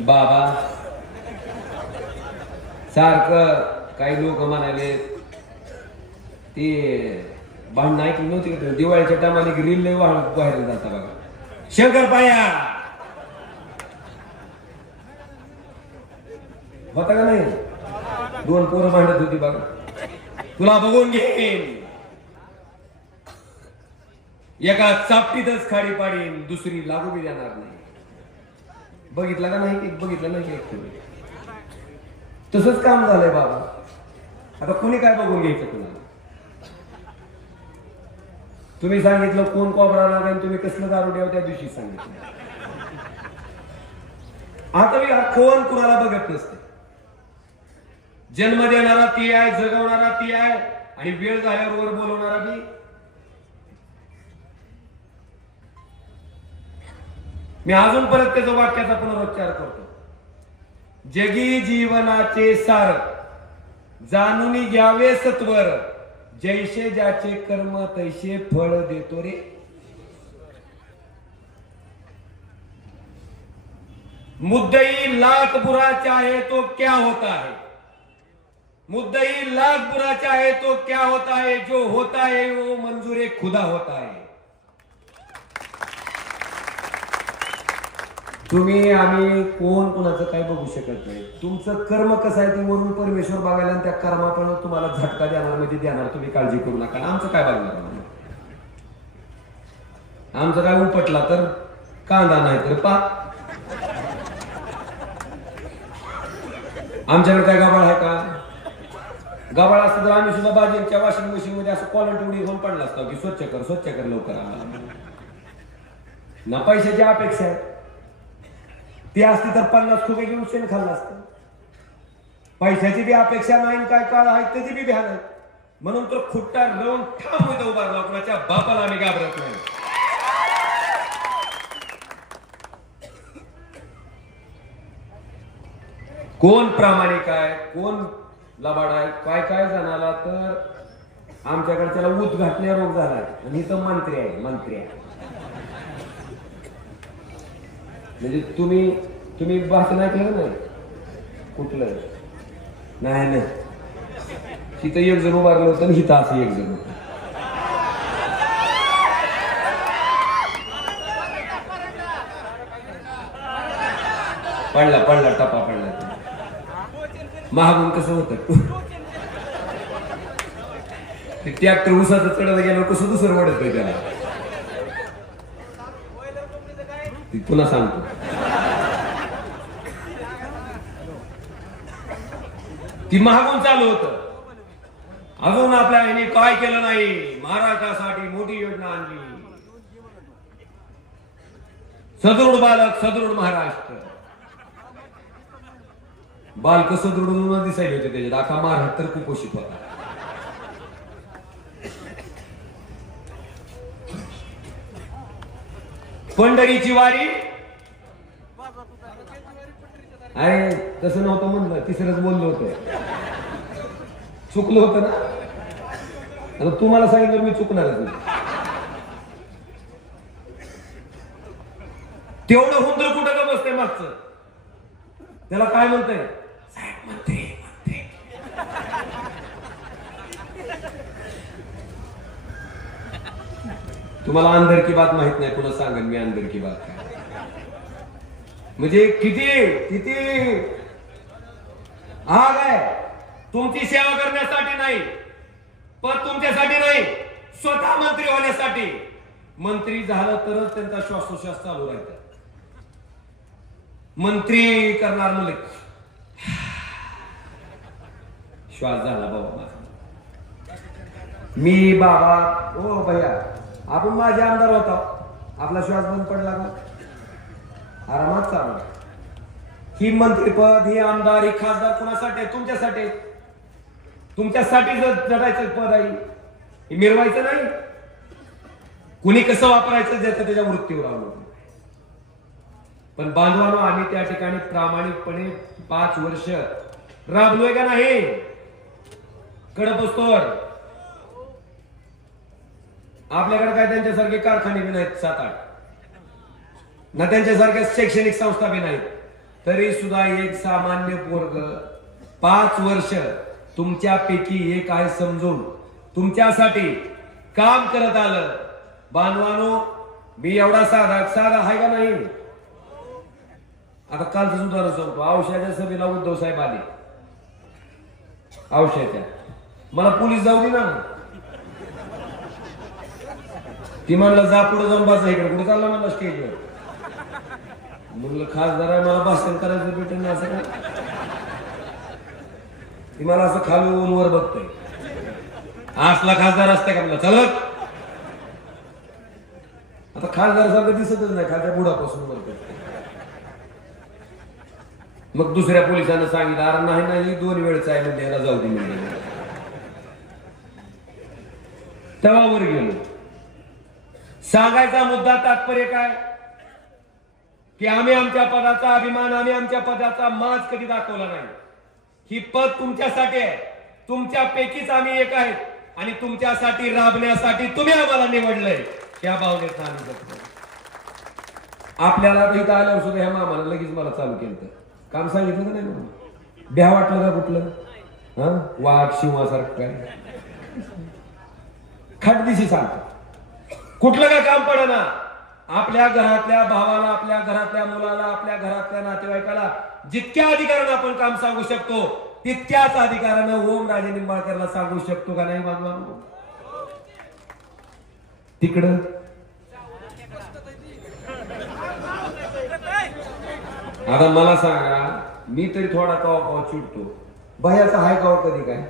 बाबा सारखं काही लोक म्हणाले ते भांडण ऐकली नव्हती का? दिवाळीच्या टायमाला रील लय व्हायरल जाता बघा. शंकरपाळ्या होता का नाही? दोन पोरं भांडत होती बघा. तुला बघून घेईन, एका चापटीतच खाडी पाडीन, दुसरी लागू बी देणार नाही. बघितलं का नाही? बघितलं नाही एक तसंच काम झालंय बाबा. आता कुणी काय बघून घ्यायचं तुम्हाला? तुम्ही सांगितलं कोण कोबरा लागेल, तुम्ही कसलं दारू द्यावं त्या दिवशी सांगितलं. आता मी कोण कुणाला बघत नसते. जन्म देणारा ती आहे, जगवणारा ती आहे, आणि वेळ झाल्यावर वर बोलवणारा बी. मी अजून परत त्याच्या वाक्याचा पुनरुच्चार करतो. जगी जीवनाचे सार जाणून घ्यावे सत्वर, जैसे ज्याचे कर्म तैसे फळ देतो रे. मुद्दई लाख बुरा चाहे तो क्या होता है, मुद्दई लाख बुरा चाहे तो क्या होता है, जो होता है वो मंजूर खुदा होता है. तुम्ही आम्ही कोण कोणाचं काय बघू शकत नाही. तुमचं कर्म कसं आहे ते वरून परमेश्वर बघायला, आणि त्या कर्माप्रमाणे तुम्हाला झटका देणार म्हणजे देणार. तुम्ही काळजी करू नका. आमचं काय बघणार? आमचं काय उपटला तर कांदा नाही तर पाक. आमच्याकडे काय गाबाळ आहे का? गाबाळ असतं तर आम्ही सुद्धा बाजींच्या वॉशिंग मशीन मध्ये असं कॉलर उडी घेऊन पडला असतो की स्वच्छ कर लवकर आला. ना पैशाची अपेक्षा आहे. ती असती तर 50 खुबे घेऊन शेण खाल्लं असतं. पैशाची बी अपेक्षा नाही, काय काळ आहे त्याची बी भ्या नाही. म्हणून तर खुट्टा रवून ठाम होतं उभारला. कुणाच्या बापाला आम्ही घाबरत नाही. कोण प्रामाणिक आहे, कोण लबाड आहे, काय काय जाणाला तर आमच्याकडे त्याला उद्घाटनीय रोग झालाय. आणि इथं मंत्री आहे. म्हणजे तुम्ही भाषण ऐकलं नाही कुठलं? नाही तिथं एक जण उभारलं होतं आणि हिथं असं एक जण होतं. पडला टपा पडला. महागून कसं होतं ते ट्रॅक्टर उसाचं चढत गेलं कसं दुसरं वाढत नाही त्याला. तुला सांगतो ती महागून चालू होतं. अजून आपल्या ह्याने काय केलं नाही. महाराष्ट्रासाठी मोठी योजना आणली. सदृढ बालक सदृढ महाराष्ट्र. बालक सदृढ दिसायला होते त्याच्यात. अख्खा महाराष्ट्र कुपोषित होता. पंढरीची वारी अरे तसं नव्हतं म्हणलं, तिसरंच बोललो होतं. चुकलं होतं ना. आता तुम्हाला सांगितलं मी चुकणारच नाही. तेवढं हुंदर कुठं का बसतंय मागचं? त्याला काय म्हणतंय? साहेब मंत्री. तुम्हाला अंदर की बात माहित नाही. कुणा सांगेन मी अंदर की बात काय? म्हणजे किती आग आहे. तुमची सेवा करण्यासाठी नाही, पण तुमच्यासाठी नाही, स्वतः मंत्री होण्यासाठी. मंत्री झालं तरच त्यांचा श्वासोश्वास चालू राहतात. मंत्री करणार मुले श्वास झाला बाबा माझा. मी बाबा ओ भैया आपण माझे आमदार होता. आपला श्वास बंद पडला का? आरामात चालू. ही मंत्रीपद, ही आमदार, ही खासदार कोणासाठी? तुमच्यासाठी. तुमच्यासाठी जगायचं पद आहे. हे मिरवायचं नाही. कुणी कसं वापरायचं ज्याचं त्याच्या वृत्तीवर अवलंबून. पण बांधवानो आम्ही त्या ठिकाणी प्रामाणिकपणे 5 वर्ष राबलोय का नाही? कडपस्तोर आपल्याकडे काय त्यांच्यासारखे कारखाने बी नाहीत 7-8 ना, त्यांच्यासारख्या शैक्षणिक संस्था बी नाहीत. तरी सुद्धा एक सामान्य पोरग 5 वर्ष तुमच्यापैकी एक आहे समजून तुमच्यासाठी काम करत आलं. बांधवानो, मी एवढा साधा साधा आहे का नाही? आता कालच उदाहरण सांगतो. औषधाच्या सभेला उद्धव साहेब आले. औषधाच्या मला पोलीस जाऊ दे ना. ती म्हणलं जा पुढे जाऊन बसा. इकडे कुठे चालला म्हणलं स्टेजवर. म्हणलं खासदार आहे, मला भाषण करायचं भेटेल ना असं काय. ती मला असं खालून वर बघतोय. असला खासदार असते का? म्हणलं चलत. आता खासदार सारखं दिसतच नाही खालच्या बुडापासून वर. मग दुसऱ्या पोलिसांना सांगितलं अरे नाही नाही 2 वेळच आहे म्हणजे याला जाऊ दे म्हणजे. तेव्हा वर गेलो. सांगायचा मुद्दा तात्पर्य काय की आम्ही आमच्या पदाचा अभिमान, आम्ही आमच्या पदाचा माज कधी दाखवला नाही. ही पद तुमच्यासाठी आहे. तुमच्यापैकीच आम्ही एक आहे आणि तुमच्यासाठी राबण्यासाठी तुम्ही आम्हाला निवडलंय. त्या भावनेत आम्ही जगतो. आपल्याला इथं आल्यावर सुद्धा ह्या मामाला लगेच मला चालू केलं काम सांगितलं का नाही? भ्या वाटलं का कुठलं? हा वाघ शिवासारखं काय खटदिशी सांगतो. कुठलं काय काम पडना. आपल्या घरातल्या भावाला, आपल्या घरातल्या मुलाला, आपल्या घरातल्या नातेवाईकाला जितक्या अधिकारानं आपण काम सांगू शकतो तितक्याच अधिकारानं ओमराजे निंबाळकरला सांगू शकतो का नाही बांधवांनो? तिकडं आता मला सांगा, मी तरी थोडा कवा चिडतो. भयाचा हाय कवा कधी काय?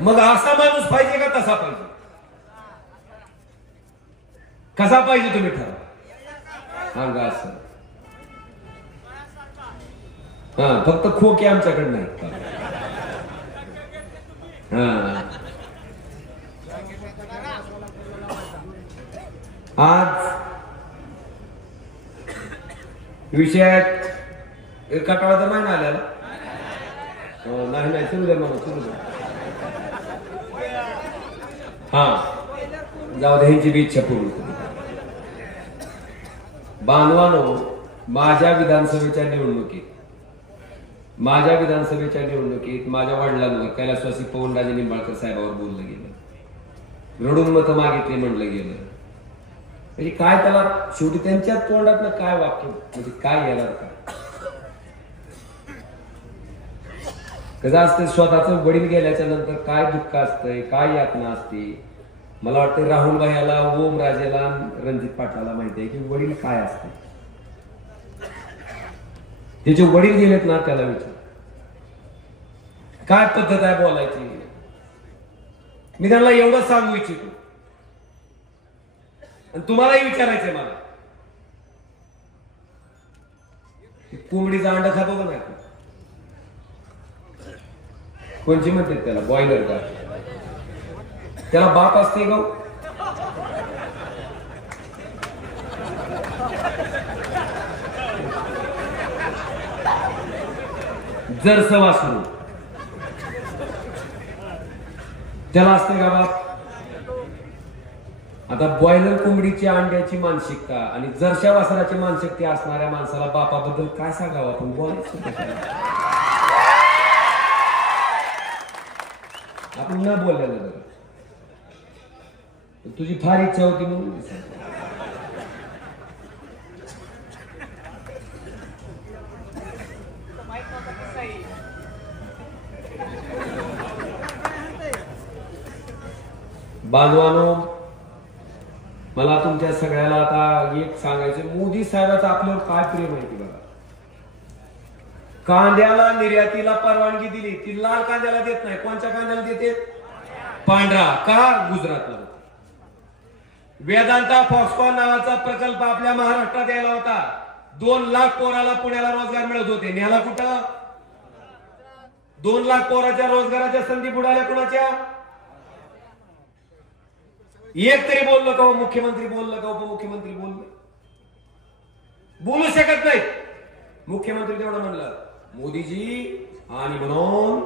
मग असा माणूस पाहिजे का तसा पाहिजे? कसा पाहिजे तुम्ही ठरवा. सांगा असं. हा फक्त खोके आमच्याकडे नाही. हा आज विषयात कटाळा तर नाही आलेला. नाही नाही सुरू द्या मला सुरू द्या. हा जाऊ द्या ह्यांची बी इच्छा पूर्ण. बांधवानो, माझ्या विधानसभेच्या निवडणुकीत माझ्या वडिलांवर कैलासवासी पवनराजे निंबाळकर साहेबांवर बोललं गेलं. रडून मतं मागितली म्हणलं गेलं. म्हणजे काय त्याला शेवटी त्यांच्या तोंडात ना काय वाक्य म्हणजे काय येणार का? कसं असतं स्वतःच वडील गेल्याच्या नंतर काय दुःख असतंय, काय यातना असते. मला वाटतं राहुल भाईला, ओमराजेला, रणजित पाटलाला माहिती आहे की वडील काय असते. त्याचे वडील गेलेत ना त्याला विचार काय पद्धत आहे बोलायची. मी त्यांना एवढं सांगू इच्छितो आणि तुम्हालाही विचारायचंय मला, कोंबडीचा अंड खातो का नाही? कोणची म्हणतात त्याला? बॉयलर का? त्याला बाप असते का? जर सवासरू त्याला असते का बाप? आता बॉयलर कोंबडीची अंड्याची मानसिकता आणि जरशा वासराची मानसिकता असणाऱ्या माणसाला बापाबद्दल काय सांगावं आपण? बोलायचं आपण न बोललेलं बरं. तुझी फार इच्छा होती म्हणून बांधवानो, मला तुमच्या सगळ्याला आता एक सांगायचं. मोदी साहेबांचं आपल्यावर काय प्रेम आहे बघा. कांद्याला निर्यातीला परवानगी दिली, ती लाल कांद्याला देत नाही. कोणत्या कांद्याला देते? पांढरा. का? गुजरातला. वेदांता फॉक्सकॉन नावाचा प्रकल्प आपल्या महाराष्ट्रात यायला होता. 2 लाख पोराला पुण्याला रोजगार मिळत होते. न्याला कुठं? 2 लाख पोराच्या रोजगाराच्या संधी बुडाल्या कुणाच्या? एक तरी बोललं का? मुख्यमंत्री बोललं का? उपमुख्यमंत्री बोललं? बोलू शकत नाही. मुख्यमंत्री तेवढं म्हणलं मोदीजी, आणि म्हणून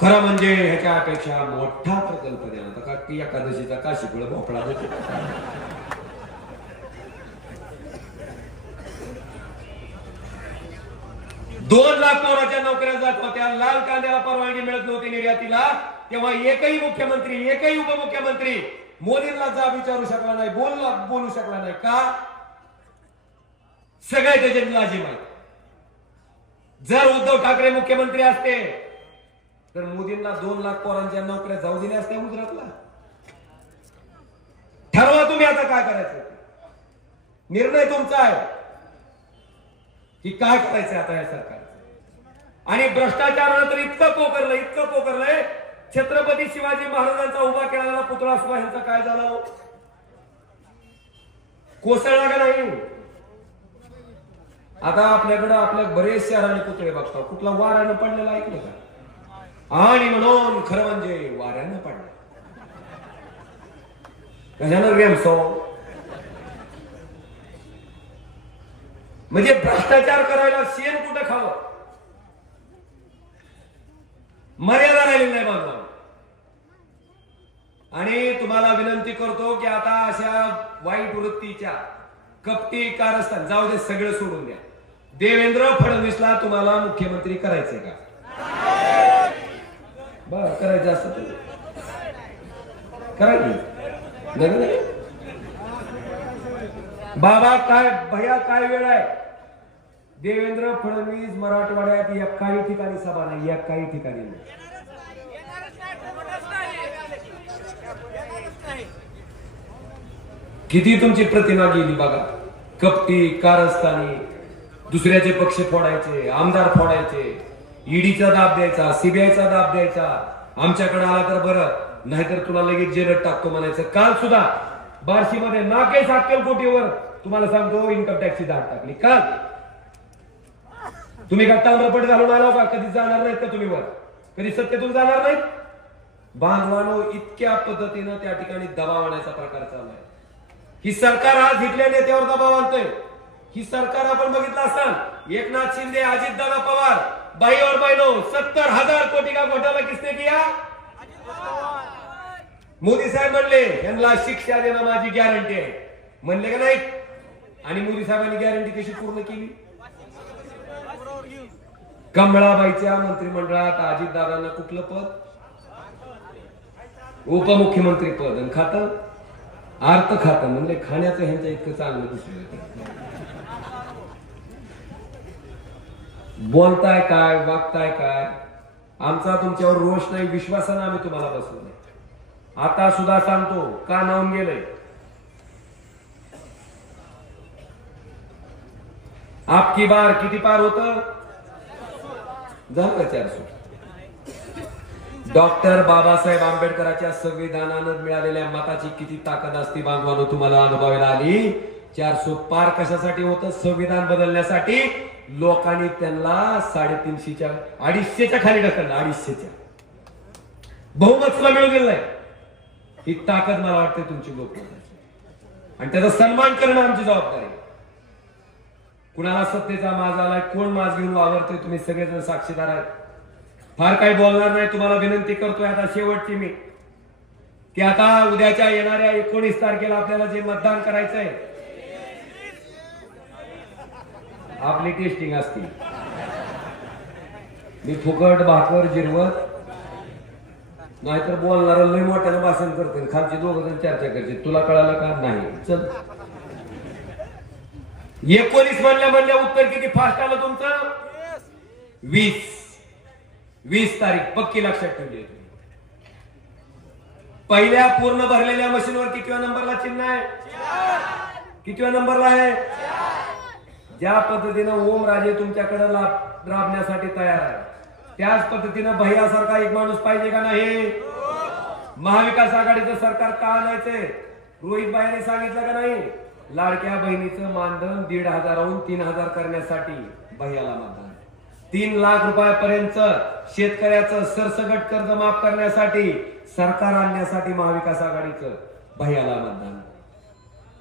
खरं म्हणजे ह्याच्यापेक्षा मोठा प्रकल्प द्या. का की एकादशीचा काशीफळ भोपळा देतो. 2 लाख पोराच्या नोकऱ्या जात होत्या. लाल कांद्याला परवानगी मिळत नव्हती निर्यातीला. तेव्हा एकही मुख्यमंत्री एकही उपमुख्यमंत्री मोदींना जाब विचारू शकला नाही, बोलू शकला नाही का? सगळे त्याचे लाजीम आहेत. जर उद्धव ठाकरे मुख्यमंत्री असते तर मोदींना 2 लाख पोरांच्या नोकऱ्या जाऊ दिल्या असत्या गुजरातला. ठरवा तुम्ही आता काय करायचं. निर्णय तुमचा आहे की काय करायचं आता या सरकारचं. आणि भ्रष्टाचारानं तर इतकं पोकरलंय, छत्रपती शिवाजी महाराजांचा उभा केलेला पुतळा सुद्धा ह्यांचा काय झाला हो? कोसळला का नाही? आता आपल्याकडे आपल्या बरेच शहराने पुतळे बघतो. कुठला वाऱ्यानं पडलेला ऐकलं का? आणि म्हणून खरं म्हणजे वाऱ्यानं पडलं. कशानं रेमसो? म्हणजे भ्रष्टाचार करायला शेण कुठं खावं? मर्यादा राहिली नाही बांधवा. आणि तुम्हाला विनंती करतो की आता अशा वाईट वृत्तीच्या कपटी कारस्थान जाऊ दे, सगळं सोडून द्या. देवेंद्र फडणवीसला तुम्हाला मुख्यमंत्री करायचंय का? बर करायचं असं करायचं. बाबा काय भैया काय वेळ आहे? देवेंद्र फडणवीस मराठवाड्यात एकाही ठिकाणी सभा नाही, एकाही ठिकाणी नाही. किती तुमची प्रतिमा गेली बघा. कपटी कारस्थानी, दुसऱ्याचे पक्ष फोडायचे, आमदार फोडायचे, ईडीचा दाब द्यायचा, सीबीआयचा दाब द्यायचा. आमच्याकडे आला तर बरं, नाहीतर तुला लगेच जेलत टाकतो म्हणायचं. काल सुद्धा बार्शीमध्ये नाकेश अक्कलकोटीवर तुम्हाला सांगतो इन्कम टॅक्सची दाद टाकली. काल तुम्ही का ताम्रपट घालून आला का? कधी जाणार नाहीत का तुम्ही वर? कधी सत्तेतून जाणार नाहीत? बांधवानो, इतक्या पद्धतीनं त्या ठिकाणी दबाव आणायचा प्रकार चालू आहे. ही सरकार आज इथल्या नेत्यावर दबाव आणतोय. ही सरकार आपण बघितलं असाल, एकनाथ शिंदे, अजितदादा पवार, भाई और बहनों, 70,000 कोटी का घोटाला किसने किया? मोदी साहेब म्हणले यांना शिक्षा देणं माझी गॅरंटी आहे. म्हणले का नाही? आणि मोदी साहेबांनी गॅरंटी कशी पूर्ण केली? कमळाबाईच्या मंत्रिमंडळात अजितदादांना कुठलं पद? उपमुख्यमंत्री पद. आणि खातं अर्थ खातं. म्हणजे खाण्याचं ह्यांचं इतकं चांगलं दिसलं. बोलताय काय, वागताय काय? आमचा तुमच्यावर रोष नाही, विश्वासानं आम्ही तुम्हाला बसवलंय. आता सुद्धा सांगतो, का नावून गेलंय. आपकी बार किती पार होतं? झालं 400. डॉक्टर बाबासाहेब आंबेडकरांच्या संविधानानं मिळालेल्या मताची किती ताकद असते बांधवानो, तुम्हाला अनुभवायला आली. 400 पार कशासाठी होतं? संविधान बदलण्यासाठी. लोकांनी त्यांना 350च्या 250च्या खाली ढकललं. 250च्या बहुमत सुद्धा मिळून गेलं नाही. ही ताकद मला वाटते तुमची लोकमताची, आणि त्याचा सन्मान करणं आमची जबाबदारी. कुणाला सत्तेचा माज आलाय, कोण माज घेऊन वावरतोय, तुम्ही सगळेजण साक्षीदार आहेत. फार काही बोलणार नाही. तुम्हाला विनंती करतोय आता शेवटची मी, की आता उद्याच्या येणाऱ्या 19 तारखेला आपल्याला जे मतदान करायचंय, आपली टेस्टिंग असते. मी फुकट भाकर जिरवत नाहीतर बोलणार लय मोठ्यानं भाषण करते, खालची दोघ जण चर्चा करते. तुला कळालं का? नाही. चल 19 म्हणल्या उत्तर किती फास्ट आलं तुमचं? 20 तारीख पक्की लक्षात ठेवली. पहिल्या पूर्ण भरलेल्या मशीनवर कितव्या नंबरला चिन्ह आहे? कितव्या नंबरला आहे? ज्या पद्धतीनं ओमराजे तुमच्याकडे राबण्यासाठी तयार आहे, त्याच पद्धतीनं भैयासारखा एक माणूस पाहिजे का नाही? महाविकास आघाडीचं सरकार का आणायचंय? रोहित भाईने सांगितलं का नाही? लाडक्या बहिणीचं मानधन 1,500 3,000 करण्यासाठी भैयाला मतदान. 3 लाख रुपयापर्यंत शेतकऱ्याचं सरसगट कर्ज माफ करण्यासाठी सरकार आणण्यासाठी महाविकास आघाडीचं भैयाला मतदान.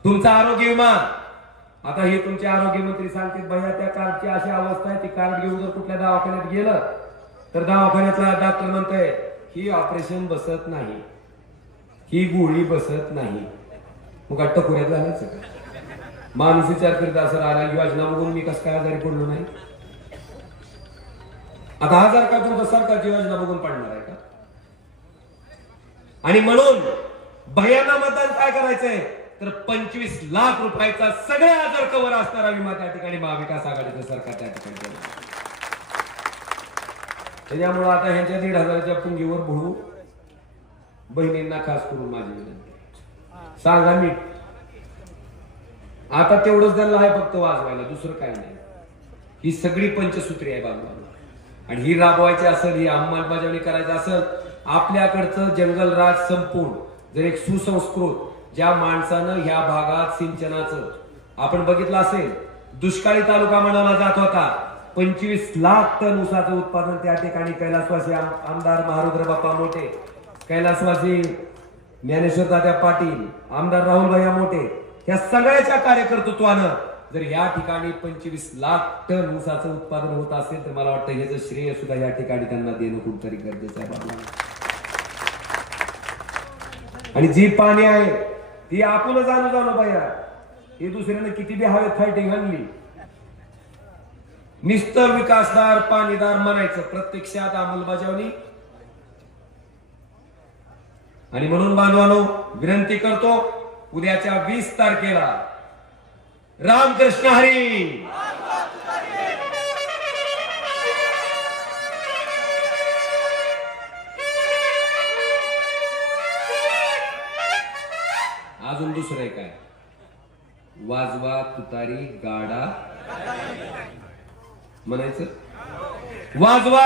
तुमचा आरोग्य विमा, आता हे तुमचे आरोग्य मंत्री सांगतील भैया त्या कार्डची अशी अवस्था आहे, ती कार्ड घेऊन जर कुठल्या दवाखान्यात गेलं तर दवाखान्यातला डॉक्टर म्हणतोय ही ऑपरेशन बसत नाही, ही गोळी बसत नाही. मग टकोऱ्यात झाल्याचं का? माणूस विचार करत असं राहिला, योजना बघून मी कसं काय आजारी पडलो नाही? आता 1000 का तुमचं सरकारची योजना बघून पडणार आहे का? आणि म्हणून भैयांना मतदान काय करायचंय तर 25 लाख रुपयाचा सगळ्या आजार कवर असणारा विमा त्या ठिकाणी महाविकास आघाडीचं सरकार त्या ठिकाणी केलं. त्याच्यामुळे आता ह्यांच्या 1,500च्या पुंगीवर भरू बहिणींना खास करून माझी विनंती सांगा नीट. आता तेवढंच त्यांना आहे फक्त वाजवायला, दुसरं काही नाही. ही सगळी पंचसूत्री आहे बाजूला आणि ही राबवायची असेल, ही अंमलबजावणी करायची असेल, आपल्याकडचं जंगलराज संपूर्ण जर एक सुसंस्कृत ज्या माणसानं ह्या भागात सिंचनाचं आपण बघितलं असेल, दुष्काळी तालुका म्हणवला जात होता. 25 लाख टन ऊसाचं उत्पादन त्या ठिकाणी कैलासवासी आमदार महारुद्र बाप्पा मोठे, कैलासवासी ज्ञानेश्वर तात्या पाटील, आमदार राहुल भैया मोठे या सगळ्याच्या कार्यकर्तृत्वानं जर या ठिकाणी 25 लाख टन ऊसाचं उत्पादन होत असेल तर मला वाटतं ह्याचं श्रेय सुद्धा या ठिकाणी त्यांना देणं कुठतरी गरजेचं आहे बाबा. आणि जी पाणी आहे ती आपण जाणू भैया, ही दुसऱ्याने किती बी हवेत फायटिंग आणली, निस्तर विकासदार पाणीदार म्हणायचं, प्रत्यक्षात अंमलबजावणी. आणि म्हणून बांधवांनो विनंती करतो, उद्याच्या 20 तारखेला रामकृष्ण हरी. अजून दुसरं आहे काय, वाजवा तुतारी गाडा म्हणायचं, वाजवा